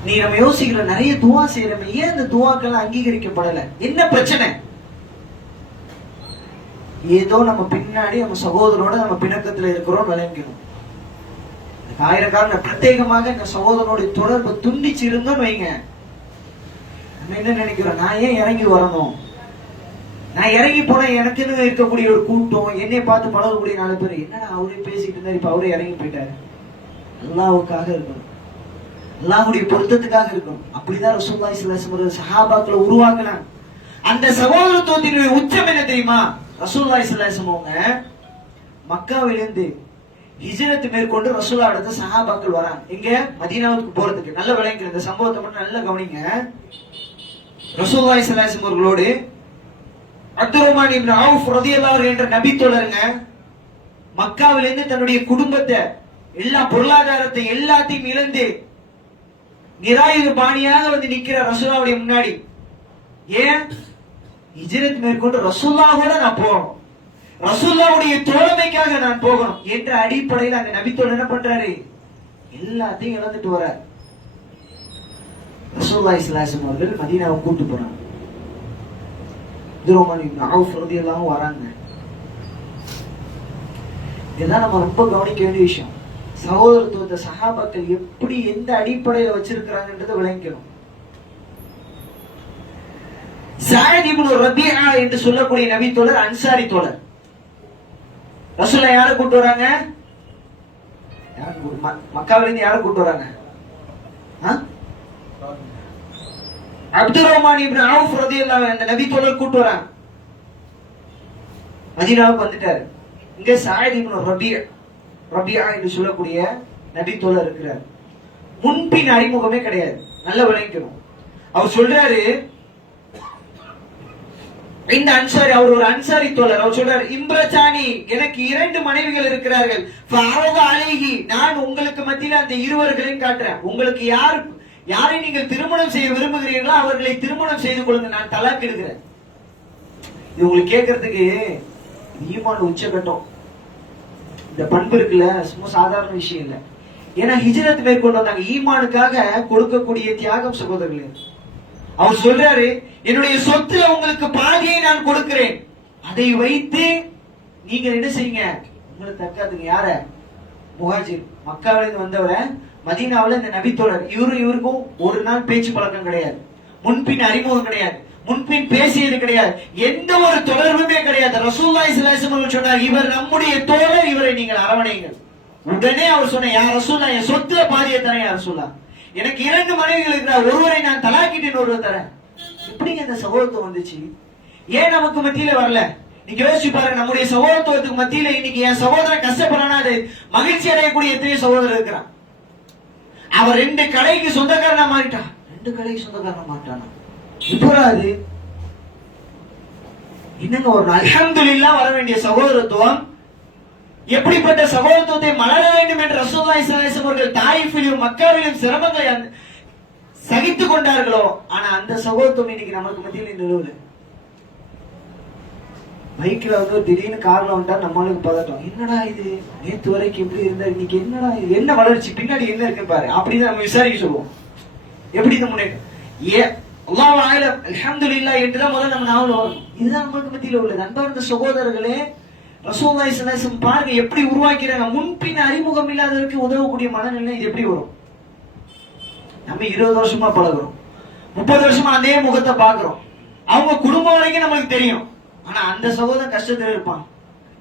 நீ நம்ம யோசிக்கிற நிறைய துவா செய்யறமே, ஏன் இந்த துவாக்கள் அங்கீகரிக்கப்படல? என்ன பிரச்சனை? ஏதோ நம்ம பின்னாடி நம்ம சகோதரோட நம்ம பிணக்கத்துல இருக்கிறோம் விளங்கணும். ஆயிரக்காரன் பிரத்யேகமாக இந்த சகோதரனுடைய தொடர்பு துண்டிச்சு இருந்தோம் வைங்க, நம்ம என்ன நினைக்கிறோம்? நான் ஏன் இறங்கி வரணும்? நான் இறங்கி போனா எனக்குன்னு இருக்கக்கூடிய ஒரு கூட்டம், என்னை பார்த்து பழகக்கூடிய 4 பேர், என்னடா அவரே பேசிட்டு இருந்தாரு, இப்ப அவரே இறங்கி போயிட்டாரு. அல்லாஹ்வுக்காக இருக்கணும், அல்லாஹ்வுடைய பொருத்தத்துக்காக இருக்கணும். அப்படிதான் ரசூலுல்லாஹி ஸல்லல்லாஹு அலைஹி வஸல்லம் சஹாபாக்களை உருவாக்குனாங்க. அந்த சகோதரத்துவத்தினுடைய உச்சம் என்ன தெரியுமா? ரசூலுல்லாஹி ஸல்லல்லாஹு அலைஹி வஸல்லம் மக்காவிலிருந்து ஹிஜ்ரத் மேற்கொண்டு ரசூலுல்லாஹ் அடுத்த சஹாபாக்கள் வராங்க. எங்க? மதீனாவுக்கு போறதுக்கு. நல்ல விளங்குற இந்த சம்பவத்தை மட்டும் நல்லா கவனிங்க. ரசூலுல்லாஹி ஸல்லல்லாஹு அலைஹி வஸல்லம் அவர்களோடு அப்துர்ரஹ்மான் இப்னு அவுஃப் ரலியல்லாஹு அன்ஹு என்ற நபி தோழருங்க மக்காவிலிருந்து தன்னுடைய குடும்பத்தை, எல்லா பொருளாதாரத்தை எல்லாத்தையும் இழந்து நிராயுத பாணியாக வந்து நிக்கிற ரசூலுல்லாஹ்வுடைய முன்னாடி. ஏன்? ஹிஜ்ரத் மேற்கொண்டு ரசூலுல்லாஹோட நான் போகணும், ரசூலுல்லாஹ்வுடைய தோழமைக்காக நான் போகணும் என்ற அடிப்படையில் அந்த நபித்தோடு என்ன பண்றாரு? எல்லாத்தையும் இழந்துட்டு வர்றார். ரசூலுல்லாஹி ஸல்லல்லாஹு அலைஹி வஸல்லம் அவர்கள் மதீனாவை கூட்டு போறாங்க. அப்துர்ரஹ்மான் இப்னு அவுஃப் ரலியல்லாஹு வராங்க. இதுதான் நம்ம ரொம்ப கவனிக்க வேண்டிய விஷயம். சகோதரத்துவத்தை சஹாபாக்கள் எப்படி எந்த அடிப்படையில வச்சிருக்கிறாங்கன்றதை விளங்கணும். ஸஅத் இப்னு ரபீஆ என்று சொல்லக்கூடிய நபி தோழர் அன்சாரி தோழர். ரசூலுல்லாஹ் யாரை கூட்டு வராங்க? மக்காவில இருந்து யாரை கூட்டு வராங்க? அப்துர் ரஹ்மான் இப்னு அவுஃப் ரலியல்லாஹு அன்ஹு அந்த நபி தோழர் கூட்டு வராங்க. மதீனாவுக்கு வந்துட்டாரு. இங்க ஸஅத் இப்னு ரபீஆ என்று சொல்லக்கூடிய நபி தோழர் இருக்கிறார். முன்பின் அறிமுகமே கிடையாது. நல்ல விளங்கணும். அவர் சொல்றாரு, இந்த அன்சாரி, அவர் ஒரு அன்சாரி தோழர். அவர் சொல்றாரு, இம்ரசானி, எனக்கு 2 மனைவிகள் இருக்கிறார்கள். அழகி, நான் உங்களுக்கு மத்தியில் அந்த இருவர்களையும் காட்டுறேன். உங்களுக்கு யாரை நீங்கள் திருமணம் செய்ய விரும்புகிறீர்களோ அவர்களை திருமணம் செய்து கொள்ளுங்க, நான் தலாக் எடுக்கிறேன். இது உங்களுக்கு கேட்கறதுக்கு ஈமான் உச்சகட்டம். இந்த பண்பு இருக்குல்ல, சும்மா சாதாரண விஷயம் இல்ல. ஏன்னா ஹிஜ்ரத் மேற்கொண்டு வந்தாங்க. ஈமானுக்காக கொடுக்கக்கூடிய தியாகம் சகோதரர்களே. அவர் சொல்றாரு, என்னுடைய சொத்துல உங்களுக்கு பாதியை நான் கொடுக்கிறேன், அதை வைத்து நீங்க என்ன செய்யுங்க, உங்களை தற்காத்துங்க. யார? முஹாஜிர், மக்காவிலிருந்து வந்தவர, மதீனாவில இந்த நபி தோழர். இவருக்கும் ஒரு நாள் பேச்சு பழக்கம் கிடையாது, முன்பின் அறிமுகம் கிடையாது, முன்பின் பேசியது கிடையாது, எந்த ஒரு தொடர்புமே கிடையாது. ரசூலுல்லாஹி ஸல்லல்லாஹு அலைஹி வஸல்லம் சொன்னார், இவர் நம்முடைய தோழர், இவரை நீங்கள் அரவணைங்கள். உடனே அவர் சொன்ன, யா ரசூலுல்லாஹ், என் சொத்துல பாதியை தரேன் யா ரசூலுல்லாஹ், எனக்கு 2 மனைவிகள் இருக்கிறார், ஒருவரை நான் தலாக்கிட்டேன், ஒருவர் தரேன். எப்படிங்க இந்த சகோதரத்துவம் வந்துச்சு? ஏன் நமக்கு மத்தியில வரல? நீங்க யோசிச்சு பாருங்க. நம்முடைய சகோதரத்துவத்துக்கு மத்தியில இன்னைக்கு என் சகோதரன் கஷ்டப்படுறானா அது மகிழ்ச்சி அடையக்கூடிய எத்தனையோ சகோதரர் இருக்கிறான். அவர் 2 கடைக்கு சொந்தக்காரனா மாறிட்டான். 2 கடைக்கு சொந்தக்காரனா மாட்டானா? இப்போது என்னங்க ஒரு அல்ஹம்துலில்லாஹ் வர வேண்டிய சகோதரத்துவம். எப்படிப்பட்ட சகோதரத்துவத்தை மலர வேண்டும் என்று ரசூலுல்லாஹி ஸல்லல்லாஹு அலைஹி வஸல்லம் அவர்கள் தாயிஃபிலும் மக்காவிலும் சிரமங்களை சகித்துக் கொண்டார்களோ, ஆனா அந்த சகோதரத்துவம் இன்னைக்கு நமக்கு மத்தியில் நிலவுல. பைக்ல வந்து திடீர்னு கார்ல வந்தா நம்மளுக்கு பதட்டம். என்னடா இது, நேத்து வரைக்கும் இப்படி இருந்தா இன்னைக்கு என்னடா இது, என்ன வளர்ச்சி, பின்னாடி என்ன இருக்கு பாரு, அப்படின்னு நம்ம விசாரிக்க சொல்லுவோம். எப்படி இந்த முன்னேற்றம்? அல்லாஹ் ஆயிலம் அல்ஹம்துலில்லாஹ் என்றுதான் முதல்ல நம்ம நாவல் வரும். இதுதான் நம்மளுக்கு மத்தியில் உள்ளது. அன்பார்ந்த சகோதரர்களே, ரசூலுல்லாஹி ஸல்லல்லாஹு அலைஹி வஸல்லம் பாருங்க எப்படி உருவாக்கிறாங்க. முன்பின் அறிமுகம் இல்லாதவருக்கு உதவக்கூடிய மனநிலை இது எப்படி வரும்? நம்ம 20 வருஷமா பழகுறோம், 30 வருஷமா அதே முகத்தை பாக்குறோம், அவங்க குடும்பம் வரைக்கும் நம்மளுக்கு தெரியும். ஆனா அந்த சகோதரன் கஷ்டத்துல இருப்பான்,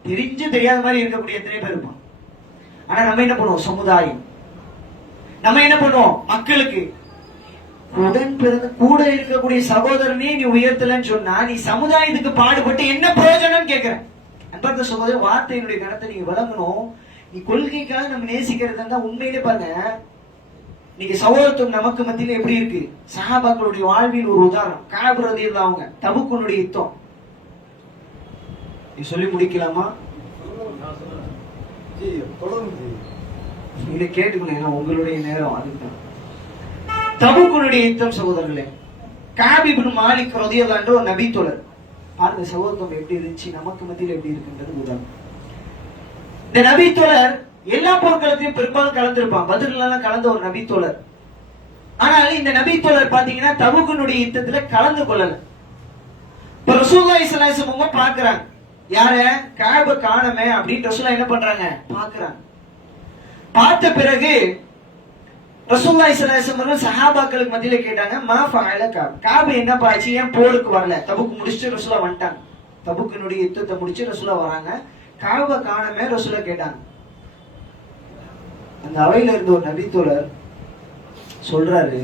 தெரிஞ்சு தெரியாத மாதிரி இருக்கக்கூடிய எத்தனை பேர் இருப்பான். ஆனா நம்ம என்ன பண்ணுவோம்? சமுதாயம். நம்ம என்ன பண்ணுவோம்? மக்களுக்கு உடன் பிறந்த கூட இருக்கக்கூடிய சகோதரனே நீ உயர்த்தலன்னு சொன்னா நீ சமுதாயத்துக்கு பாடுபட்டு என்ன பிரயோஜனம் கேட்கிறேன். அன்பார்ந்த சகோதரர், வார்த்தையினுடைய கணத்தை நீங்க விளங்கணும். நீ கொள்கைக்காக நம்ம நேசிக்கிறது தான் உண்மையிலே பாருங்க. நீங்க சகோதரத்துவம் நமக்கு மத்தியில எப்படி இருக்கு? சஹாபாக்களுடைய வாழ்வில் ஒரு உதாரணம். கஅப் ரலியல்லாஹு அன்ஹு, தபுக்குனுடைய யுத்தம். நீ சொல்லி முடிக்கலாமா? இதை கேட்டுக்கணும், உங்களுடைய நேரம் அதுதான். தபுக்குனுடைய யுத்தம் சகோதரர்களே, கஅப் இப்னு மாலிக் ரலியல்லாஹு அன்ஹு ஒரு நபி தோழர். பாருங்க சகோதரத்துவம் எப்படி இருந்துச்சு, நமக்கு மத்தியில் எப்படி இருக்குன்றது உதாரணம். இந்த நபி தோழர் எல்லா போர்க்களத்தையும் பெரும்பாலும் கலந்திருப்பான். பத்ர்லாம் கலந்த ஒரு நபி தோழர். ஆனால் இந்த நபி தோழர் பாத்தீங்கன்னா தபுக்குனுடைய யுத்தத்துல கலந்து கொள்ளல. இப்ப ரசூலுல்லாஹி ஸல்லல்லாஹு அலைஹி வஸல்லம் பாக்குறாங்க, யார? கஅப காணமே அப்படின்னு ரசூலுல்லாஹ் என்ன பண்றாங்க? பாக்குறாங்க. பார்த்த பிறகு ரசூலுல்லாஹி ஸல்லல்லாஹு அலைஹி வஸல்லம் சஹாபாக்களுக்கு மத்தியில கேட்டாங்க, மா ஃபஅல கஅப், கஅப் என்ன பாச்சு, ஏன் போருக்கு வரல? தபுக் முடிச்சு ரசூலுல்லாஹ் வந்துட்டாங்க. தபுக்குனுடைய யுத்தத்தை முடிச்சு ரசூலுல்லாஹ் வராங்க. கஅப காணமே ரசூலுல்லாஹ் கேட்டாங்க. அந்த அவையில இருந்து ஒரு நபி தோழர் சொல்றாரு,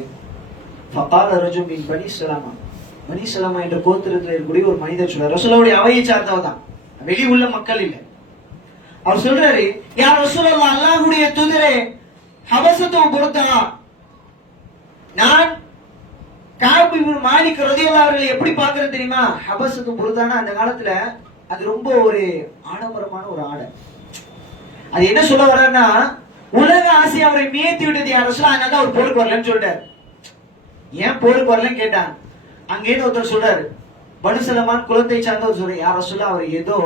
ஃபகால ரஜுல் மின் பனி ஸலமா, பனி ஸலமா என்ற கோத்திரத்தில் இருக்கக்கூடிய ஒரு மனிதர் சொல்றாரு. ரசூலுல்லாஹ்வுடைய அவையை சார்ந்தவர் தான், வெளி உள்ள மக்கள் இல்ல. அவர் சொல்றாரு, யா ரசூலல்லாஹ், அல்லாஹ்வுடைய தூதரே, ஹபஸத்து புர்தா, நான் கஅப் இப்னு மாலிக் ரலியல்லாஹு அவர்களை எப்படி பார்க்கறேன் தெரியுமா? ஹபஸத்து புர்தானா அந்த காலத்துல அது ரொம்ப ஒரு ஆடம்பரமான ஒரு ஆடை. அது என்ன சொல்ல வர்றாருன்னா, உலக ஆசை அவரை மியத்தி விட்டது யார் ரசூலுல்லாஹ், அதனால அவர் போருக்கு வரலன்னு சொல்றாரு. ஏன் போருக்கு வரலன்னு கேட்டான். அங்கேயிருந்து ஒருத்தர் சொல்றாரு, பனு சலமான் குலத்தை சார்ந்தவர் சொல்றாரு, யார் ரசூலுல்லாஹ் அவர் ஏதோ,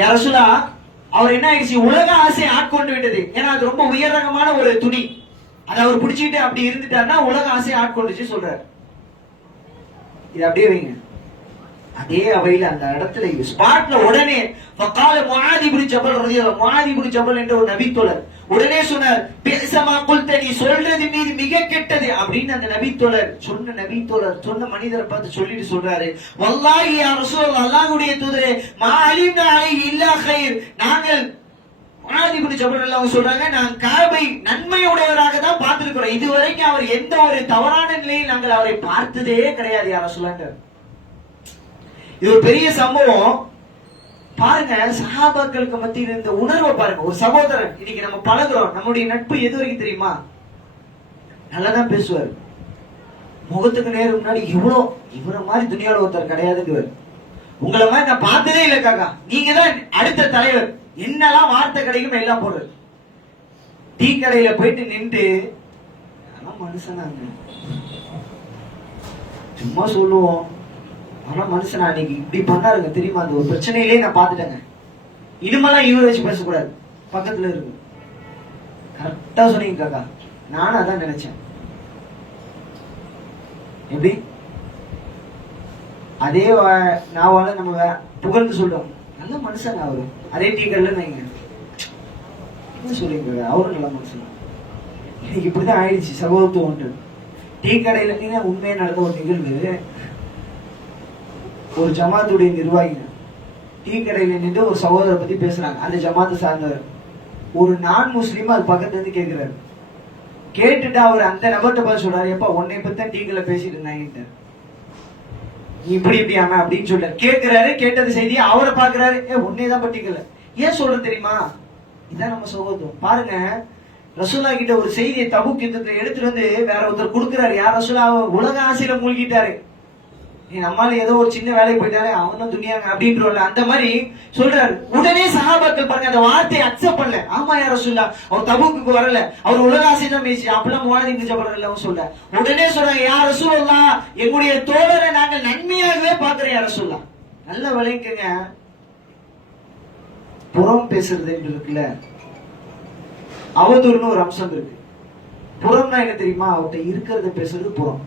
யார் ரசூலுல்லாஹ் அவர் என்ன ஆயிடுச்சு, உலக ஆசை ஆட்கொண்டு விட்டது. ஏன்னா அது ரொம்ப உயர் ரகமான ஒரு துணி, அதை அவர் பிடிச்சிட்டு அப்படி இருந்துட்டாருன்னா உலக ஆசை ஆட்கொண்டுச்சு சொல்றாரு. இது அப்படியே வைங்க. அதே அவையில அந்த இடத்துல ஸ்பாட்ல உடனே ஃபகால முஆத் இப்னு ஜபல் ரலியல்லாஹு முஆத் இப்னு ஜபல் என்ற ஒரு நபித்தோழர் உடனே சொன்னார், பேசமா குல்த, நீ சொல்றது மீது மிக கெட்டது அப்படின்னு அந்த நபித்தோழர் சொன்ன மனிதரை பார்த்து சொல்லிட்டு சொல்றாரு, வல்லாஹி யா ரசூலல்லாஹ், அல்லாஹ்வுடைய தூதரே, மா அலிம்னா அலைஹி இல்லா கைர், நாங்கள் முஆத் இப்னு ஜபல் ரலியல்லாஹு சொல்றாங்க, நான் காபை நன்மையுடையவராக தான் பார்த்திருக்கிறோம், இதுவரைக்கும் அவர் எந்த ஒரு தவறான நிலையில் நாங்கள் அவரை பார்த்ததே கிடையாது யா ரசூலல்லாஹ். இது ஒரு பெரிய சம்பவம் பாருங்க. சஹாபாக்களுக்கு மத்தியில் இந்த உணர்வை பாருங்க. ஒரு சகோதரன், இன்னைக்கு நம்ம பழகுறோம், நம்முடைய நட்பு எது வரைக்கும் தெரியுமா? நல்லாதான் பேசுவார், முகத்துக்கு நேரம் முன்னாடி இவரை மாதிரி துணியால ஒருத்தர் கிடையாதுங்கிறார். உங்களை மாதிரி நான் பார்த்ததே இல்லை காக்கா, நீங்க தான் அடுத்த தலைவர், என்னெல்லாம் வார்த்தை கிடைக்கும் எல்லாம் போடுறது. டீ கடையில போயிட்டு நின்று மனுஷனாங்க சும்மா சொல்லுவோம், ஆனா மனுஷனா அன்னைக்கு இப்படி பண்ணாருங்க தெரியுமா, அந்த ஒரு பிரச்சனையிலே நான் பாத்துட்டேங்க, இனிமெல்லாம் இவரை வச்சு பேசக்கூடாது, பக்கத்துல இருக்கு. கரெக்டா சொன்னீங்க காக்கா, நானும் அதான் நினைச்சேன். எப்படி அதே நாவால நம்ம புகழ்ந்து சொல்றோம், நல்ல மனுஷன் அவரு, அதே டீக்கல்ல நீங்க என்ன சொல்றீங்க, அவரும் நல்ல மனுஷன். இன்னைக்கு இப்படிதான் ஆயிடுச்சு சகோதரத்துவம் ஒன்று. டீ கடையில நீங்க உண்மையா நடந்த ஒரு நிகழ்வு, ஒரு ஜமாத்துடைய நிர்வாகிகள் டீ கடையில நின்று ஒரு சகோதரரை பத்தி பேசுறாங்க, அந்த ஜமாத்தை சார்ந்தவர். ஒரு நான் முஸ்லீம் அது பக்கத்துல இருந்து கேட்கிறாரு. கேட்டுட்டு அவர் அந்த நபர்கிட்ட பார்த்து சொல்றாரு, எப்ப உன்னை பத்தி டீ கடையில பேசிட்டு இருந்தாங்க, நீ இப்படி இப்படியாம அப்படின்னு சொல்றாரு. கேட்கிறாரு, கேட்டது செய்தி அவரை பாக்குறாரு, உன்னையதான் பட்டிக்கல. ஏன் சொல்றது தெரியுமா? இதான் நம்ம சகோதரம். பாருங்க, ரசூலா கிட்ட ஒரு செய்தியை தபூக் யுத்தத்தை எடுத்துட்டு வந்து வேற ஒருத்தர் கொடுக்கிறாரு. யார்? ரசூலா உலக ஆசையில மூழ்கிட்டாரு, நம்மால ஏதோ ஒரு சின்ன வேலைக்கு போயிட்டாரு, அவனும் துணியாங்க அப்படின்றல அந்த மாதிரி சொல்றாரு. உடனே சஹாபாக்கள் பாருங்க அந்த வார்த்தையை அக்செப்ட் பண்ணல. ஆமா யா ரசூலா, அவர் தபூக்கு வரல, அவர் உலக ஆசை தான் பேசி, அப்பெல்லாம் முஆத் இப்னு ஜபல் ரலியல்லாஹு சொல்ற. உடனே சொல்றாங்க, யா ரசூலல்லாஹ், எங்களுடைய தோழரை நாங்கள் நன்மையாகவே பாக்குறோம் யா ரசூலல்லாஹ். நல்ல விளைக்குங்க, புறம் பேசுறது இருக்குல்ல, அவதூறுன்னு ஒரு அம்சம் இருக்கு. புறம்னா என்ன தெரியுமா? அவர்கிட்ட இருக்கிறத பேசுறது புறம்.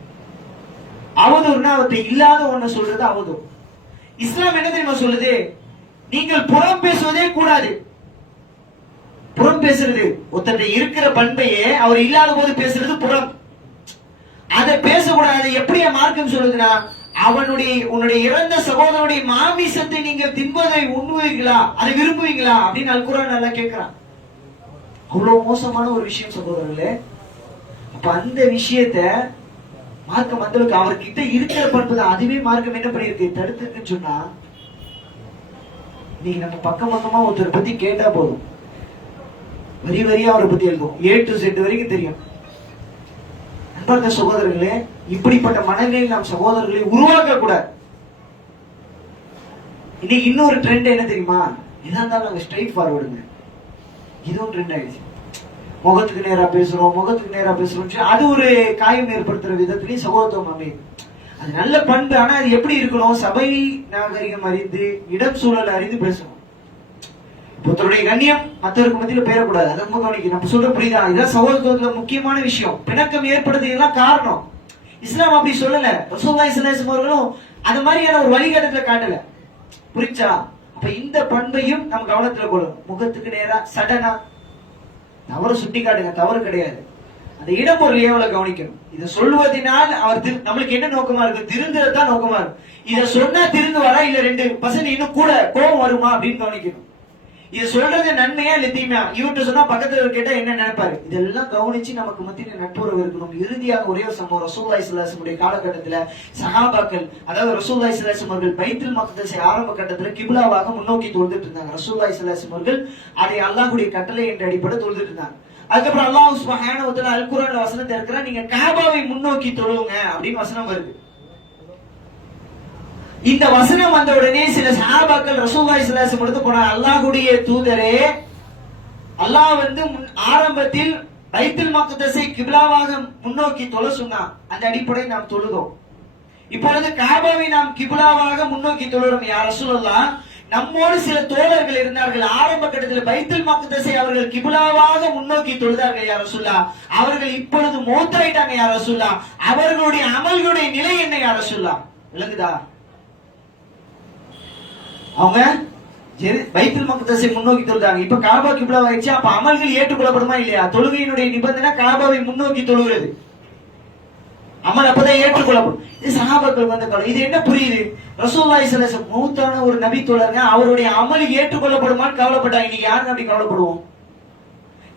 அவதூறுனா அவர்கிட்ட இல்லாத ஒண்ணு சொல்றது அவதூறு. இஸ்லாம் என்ன தெரியுமா சொல்லுது? நீங்கள் புறம் பேசுவதே கூடாது. புறம் பேசுறது ஒருத்தர் இருக்கிற பண்பையே அவர் இல்லாத போது பேசுறது புறம். அதை பேசக்கூடாது. எப்படி மார்க்கம் சொல்லுதுன்னா, உன்னுடைய இறந்த சகோதரனுடைய மாமிசத்தை நீங்கள் தின்பதை உண்ணுவீங்களா, அதை விரும்புவீங்களா அப்படின்னு அல் குர்ஆன் நல்லா கேட்கிறான். அவ்வளவு மோசமான ஒரு விஷயம் சகோதரர்களே. அப்ப அந்த விஷயத்த மார்க்கம் அந்த அவர்கிட்ட இருக்கிற பண்பு தான், அதுவே மார்க்கம் என்ன பண்ணிருக்கு, தடுத்துருக்குன்னு சொன்னா, நீங்க நம்ம பக்கமா ஒருத்தர் பத்தி கேட்டா போதும், வரி வரியா அவரை பத்தி எழுதும், A to Z வரைக்கும் தெரியும். அன்பார்ந்த சகோதரர்களே, இப்படிப்பட்ட மனநிலையில் நாம் சகோதரர்களை உருவாக்க கூடாது. இன்னைக்கு இன்னொரு ட்ரெண்ட் என்ன தெரியுமா? எதா இருந்தாலும் நாங்க ஸ்ட்ரைட் ஃபார்வர்டுங்க, இதுவும் ட்ரெண்ட் ஆயிடுச்சு. முகத்துக்கு நேரா பேசுறோம், அது ஒரு காயம் ஏற்படுத்துற விதத்திலேயே சகோதரத்துவம் அமையுது. அது நல்ல பண்பு. ஆனா அது எப்படி இருக்கணும்? சபை நாகரிகம் அறிந்து, இடம் சூழல் அறிந்து பேசணும். ஒருத்தருடைய கண்ணியம் மற்றவருக்கு மத்தியில பேரக்கூடாது. அதை ரொம்ப கவனிக்கணும். நம்ம சொல்ற புரியுதா? இதுதான் சகோதரத்துவத்துல முக்கியமான விஷயம். பிணக்கம் ஏற்படுத்துறதுலாம் காரணம் இஸ்லாம் அப்படி சொல்லல. ரசூலுல்லாஹி ஸல்லல்லாஹு அலைஹி வஸல்லம் அவர்களும் அந்த மாதிரியான ஒரு வழிகாட்டத்துல காட்டல. புரிச்சா? அப்ப இந்த பண்பையும் நம்ம கவனத்துல கொள்ளும். முகத்துக்கு நேரா சடனா தவறு சுட்டி காட்டுங்க, தவறு கிடையாது. அந்த இடப்பொருள் எவ்வளவு கவனிக்கணும். இதை சொல்லுவதனால் அவர் நம்மளுக்கு என்ன நோக்கமா இருக்கு? திருந்துறதுதான் நோக்கமா இருக்கு. இதை சொன்னா திருந்து வரா, இல்ல 2% இன்னும் கூட கோபம் வருமா அப்படின்னு கவனிக்கணும். இதை சொல்றது நன்மையா இல்ல தீமையா? இவர்கிட்ட சொன்னா பக்கத்துல கேட்டா என்ன நினைப்பாரு? இதெல்லாம் கவனிச்சு நமக்கு மத்தியில நட்புறவு இருக்கணும். இறுதியாக ஒரே ஒரு சம்பவம், ரசூலுல்லாஹி ஸல்லல்லாஹு அலைஹி வஸல்லம் காலகட்டத்துல சஹாபாக்கள், அதாவது ரசூலுல்லாஹி ஸல்லல்லாஹு அலைஹி வஸல்லம் அவர்கள் பைத்துல் மக்தஸை ஆரம்ப கட்டத்துல கிப்லாவாக முன்னோக்கி தொழுதுட்டு இருந்தாங்க. ரசூலுல்லாஹி ஸல்லல்லாஹு அலைஹி வஸல்லம் அவர்கள் அதை அல்லாஹ்வுடைய கட்டளை என்ற அடிப்படையில் தொழுதுட்டு இருந்தாங்க. அதுக்கப்புறம் அல்லாஹ் சுப்ஹானஹு வ தஆலா அல் குர்ஆன்ல வசனத்தை இருக்கிறார், நீங்க காபாவை முன்னோக்கி தொழுவுங்க அப்படின்னு வசனம் வருது. இந்த வசனம் வந்த உடனே சில சஹாபாக்கள் ரசூலுல்லாஹி ஸல்லல்லாஹு அலைஹி வஸல்லம் போனாங்க, அல்லாஹ்வுடைய தூதரே, அல்லாஹ் ஆரம்பத்தில் பைத்துல் மக்தஸை கிப்லாவாக முன்னோக்கி தொழ சொன்னான், அந்த அடிப்படையில் நாம் தொழுதோம். இப்பொழுது காபாவை நாம் கிப்லாவாக முன்னோக்கி தொழுறோம். யா ரசூலல்லாஹ், நம்மோடு சில தோழர்கள் இருந்தார்கள், ஆரம்ப கட்டத்தில் பைத்துல் மக்தஸை அவர்கள் கிப்லாவாக முன்னோக்கி தொழுதார்கள் யா ரசூலல்லாஹ், அவர்கள் இப்பொழுது மௌத்தாயிட்டாங்க யா ரசூலல்லாஹ், அவர்களுடைய அமல்களுடைய நிலை என்ன யா ரசூலல்லாஹ்? விளங்குதா? அவங்க பைத்துல் மக்தஸை முன்னோக்கி தொழுதாங்க. இப்ப காபா கிப்லா ஆயிடுச்சு. அப்ப அமல்கள் ஏற்றுக்கொள்ளப்படுமா இல்லையா? தொழுகையினுடைய நிபந்தனை காபாவை முன்னோக்கி தொழுகிறது. அமல் அப்பதான் ஏற்றுக்கொள்ளப்படும். இது சஹாபாக்கள் வந்த காலம். இது என்ன புரியுது? ரசூலுல்லாஹி ஸல்லல்லாஹு அலைஹி வஸல்லம் மௌத்தான ஒரு நபி தோழருங்க, அவருடைய அமல் ஏற்றுக்கொள்ளப்படுமான்னு கவலைப்பட்டாங்க. இன்னைக்கு யாருங்க அப்படி கவலைப்படுவோம்?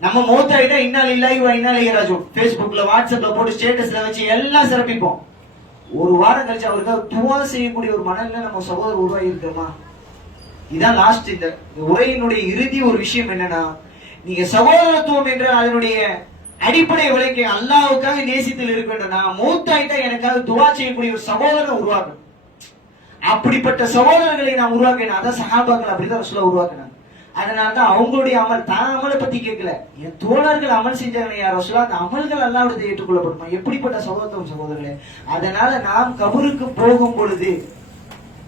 நம்ம மௌத்தாயிட்டா இன்னா லில்லாஹி வ இன்னா இலைஹி ராஜிஊன் ஃபேஸ்புக்ல வாட்ஸ்அப்ல போட்டு ஸ்டேட்டஸ்ல வச்சு எல்லாம் சிறப்பிப்போம். ஒரு வாரம் கழிச்சு அவருக்காக துவா செய்யக்கூடிய ஒரு மனநிலை நம்ம சகோதரர் உருவாகி இருக்கிறோமா? இதான் லாஸ்ட். இந்த உரையினுடைய இறுதி ஒரு விஷயம் என்னன்னா, நீங்க சகோதரத்துவம் என்ற அதனுடைய அடிப்படை விலைக்கு அல்லாஹ்வுக்காக நேசித்தில் இருக்க வேண்டும். நான் மூத்தாயிட்டா எனக்காக துவா செய்யக்கூடிய ஒரு சகோதரனை உருவாக்கணும். அப்படிப்பட்ட சகோதரர்களை நான் உருவாக்கினேன். அதான் சஹாபாக்கள் அப்படிதான் ரசூலுல்லாஹ் உருவாக்கினாங்க. அதனாலதான் அவங்களுடைய அமல், தான் அமலை பத்தி கேட்கல, என் தோழர்கள் அமல் செஞ்சாங்க யார் ரசூலுல்லாஹ், அந்த அமல்கள் அல்லாஹ்விடத்தில் ஏற்றுக்கொள்ளப்படுமா? எப்படிப்பட்ட சகோதரத்துவம் சகோதரர்களே! அதனால நாம் கபருக்கு போகும் பொழுது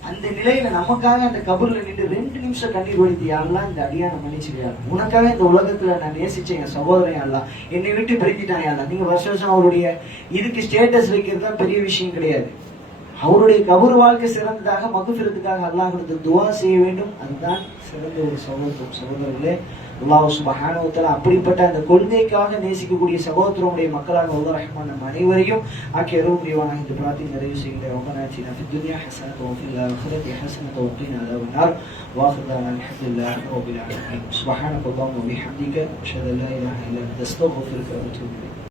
அந்த நிலையில நமக்காக அந்த கபூர்ல நின்று 2 நிமிஷம் கண்ணீர் வடித்து, யாரெல்லாம் இந்த அடியான மன்னிச்சுக்கிறார், உனக்காக இந்த உலகத்துல நான் நேசிச்சேன் என் சகோதரன் யாரெல்லாம் என்னை விட்டு பிரிக்கிட்டான் யாரெல்லாம். நீங்க வருஷம் அவருடைய இதுக்கு ஸ்டேட்டஸ் வைக்கிறது தான் பெரிய விஷயம் கிடையாது. அவருடைய கபூர் வாழ்க்கை சிறந்ததாக மக்ஃபிரத்துக்காக அல்லாஹ்விடத்தில் துஆ செய்ய வேண்டும். அதுதான் சிறந்த ஒரு சகோதரத்துவம் சகோதரர்களே. அல்லாஹ் சுப்ஹானஹு வ தஆலா அப்படிப்பட்ட அந்த கொள்கைக்காக நேசிக்கக்கூடிய சகோதரருடைய மக்களாக அல்லாஹ் ரஹ்மான் நம் அனைவரையும் ஆக்கி அருள் புரிவானாக என்று பிரார்த்தி நிறைவு செய்கிற ரப்பனா ஆத்தினா ஃபித் துன்யா ஹஸனத்தன் வ ஃபில் ஆখিরাতি ஹஸனத்தன் வ கினா அஸாபன் நார் வ ஆখির தாவானா அல்ஹம்துலில்லாஹி ரப்பில் ஆலமீன். சுப்ஹானக அல்லாஹும்ம வ பிஹம்திக அஷ்ஹது அன் லா இலாஹா இல்லா அன்த அஸ்தக்ஃபிருக வ அத்தூபு இலைக்.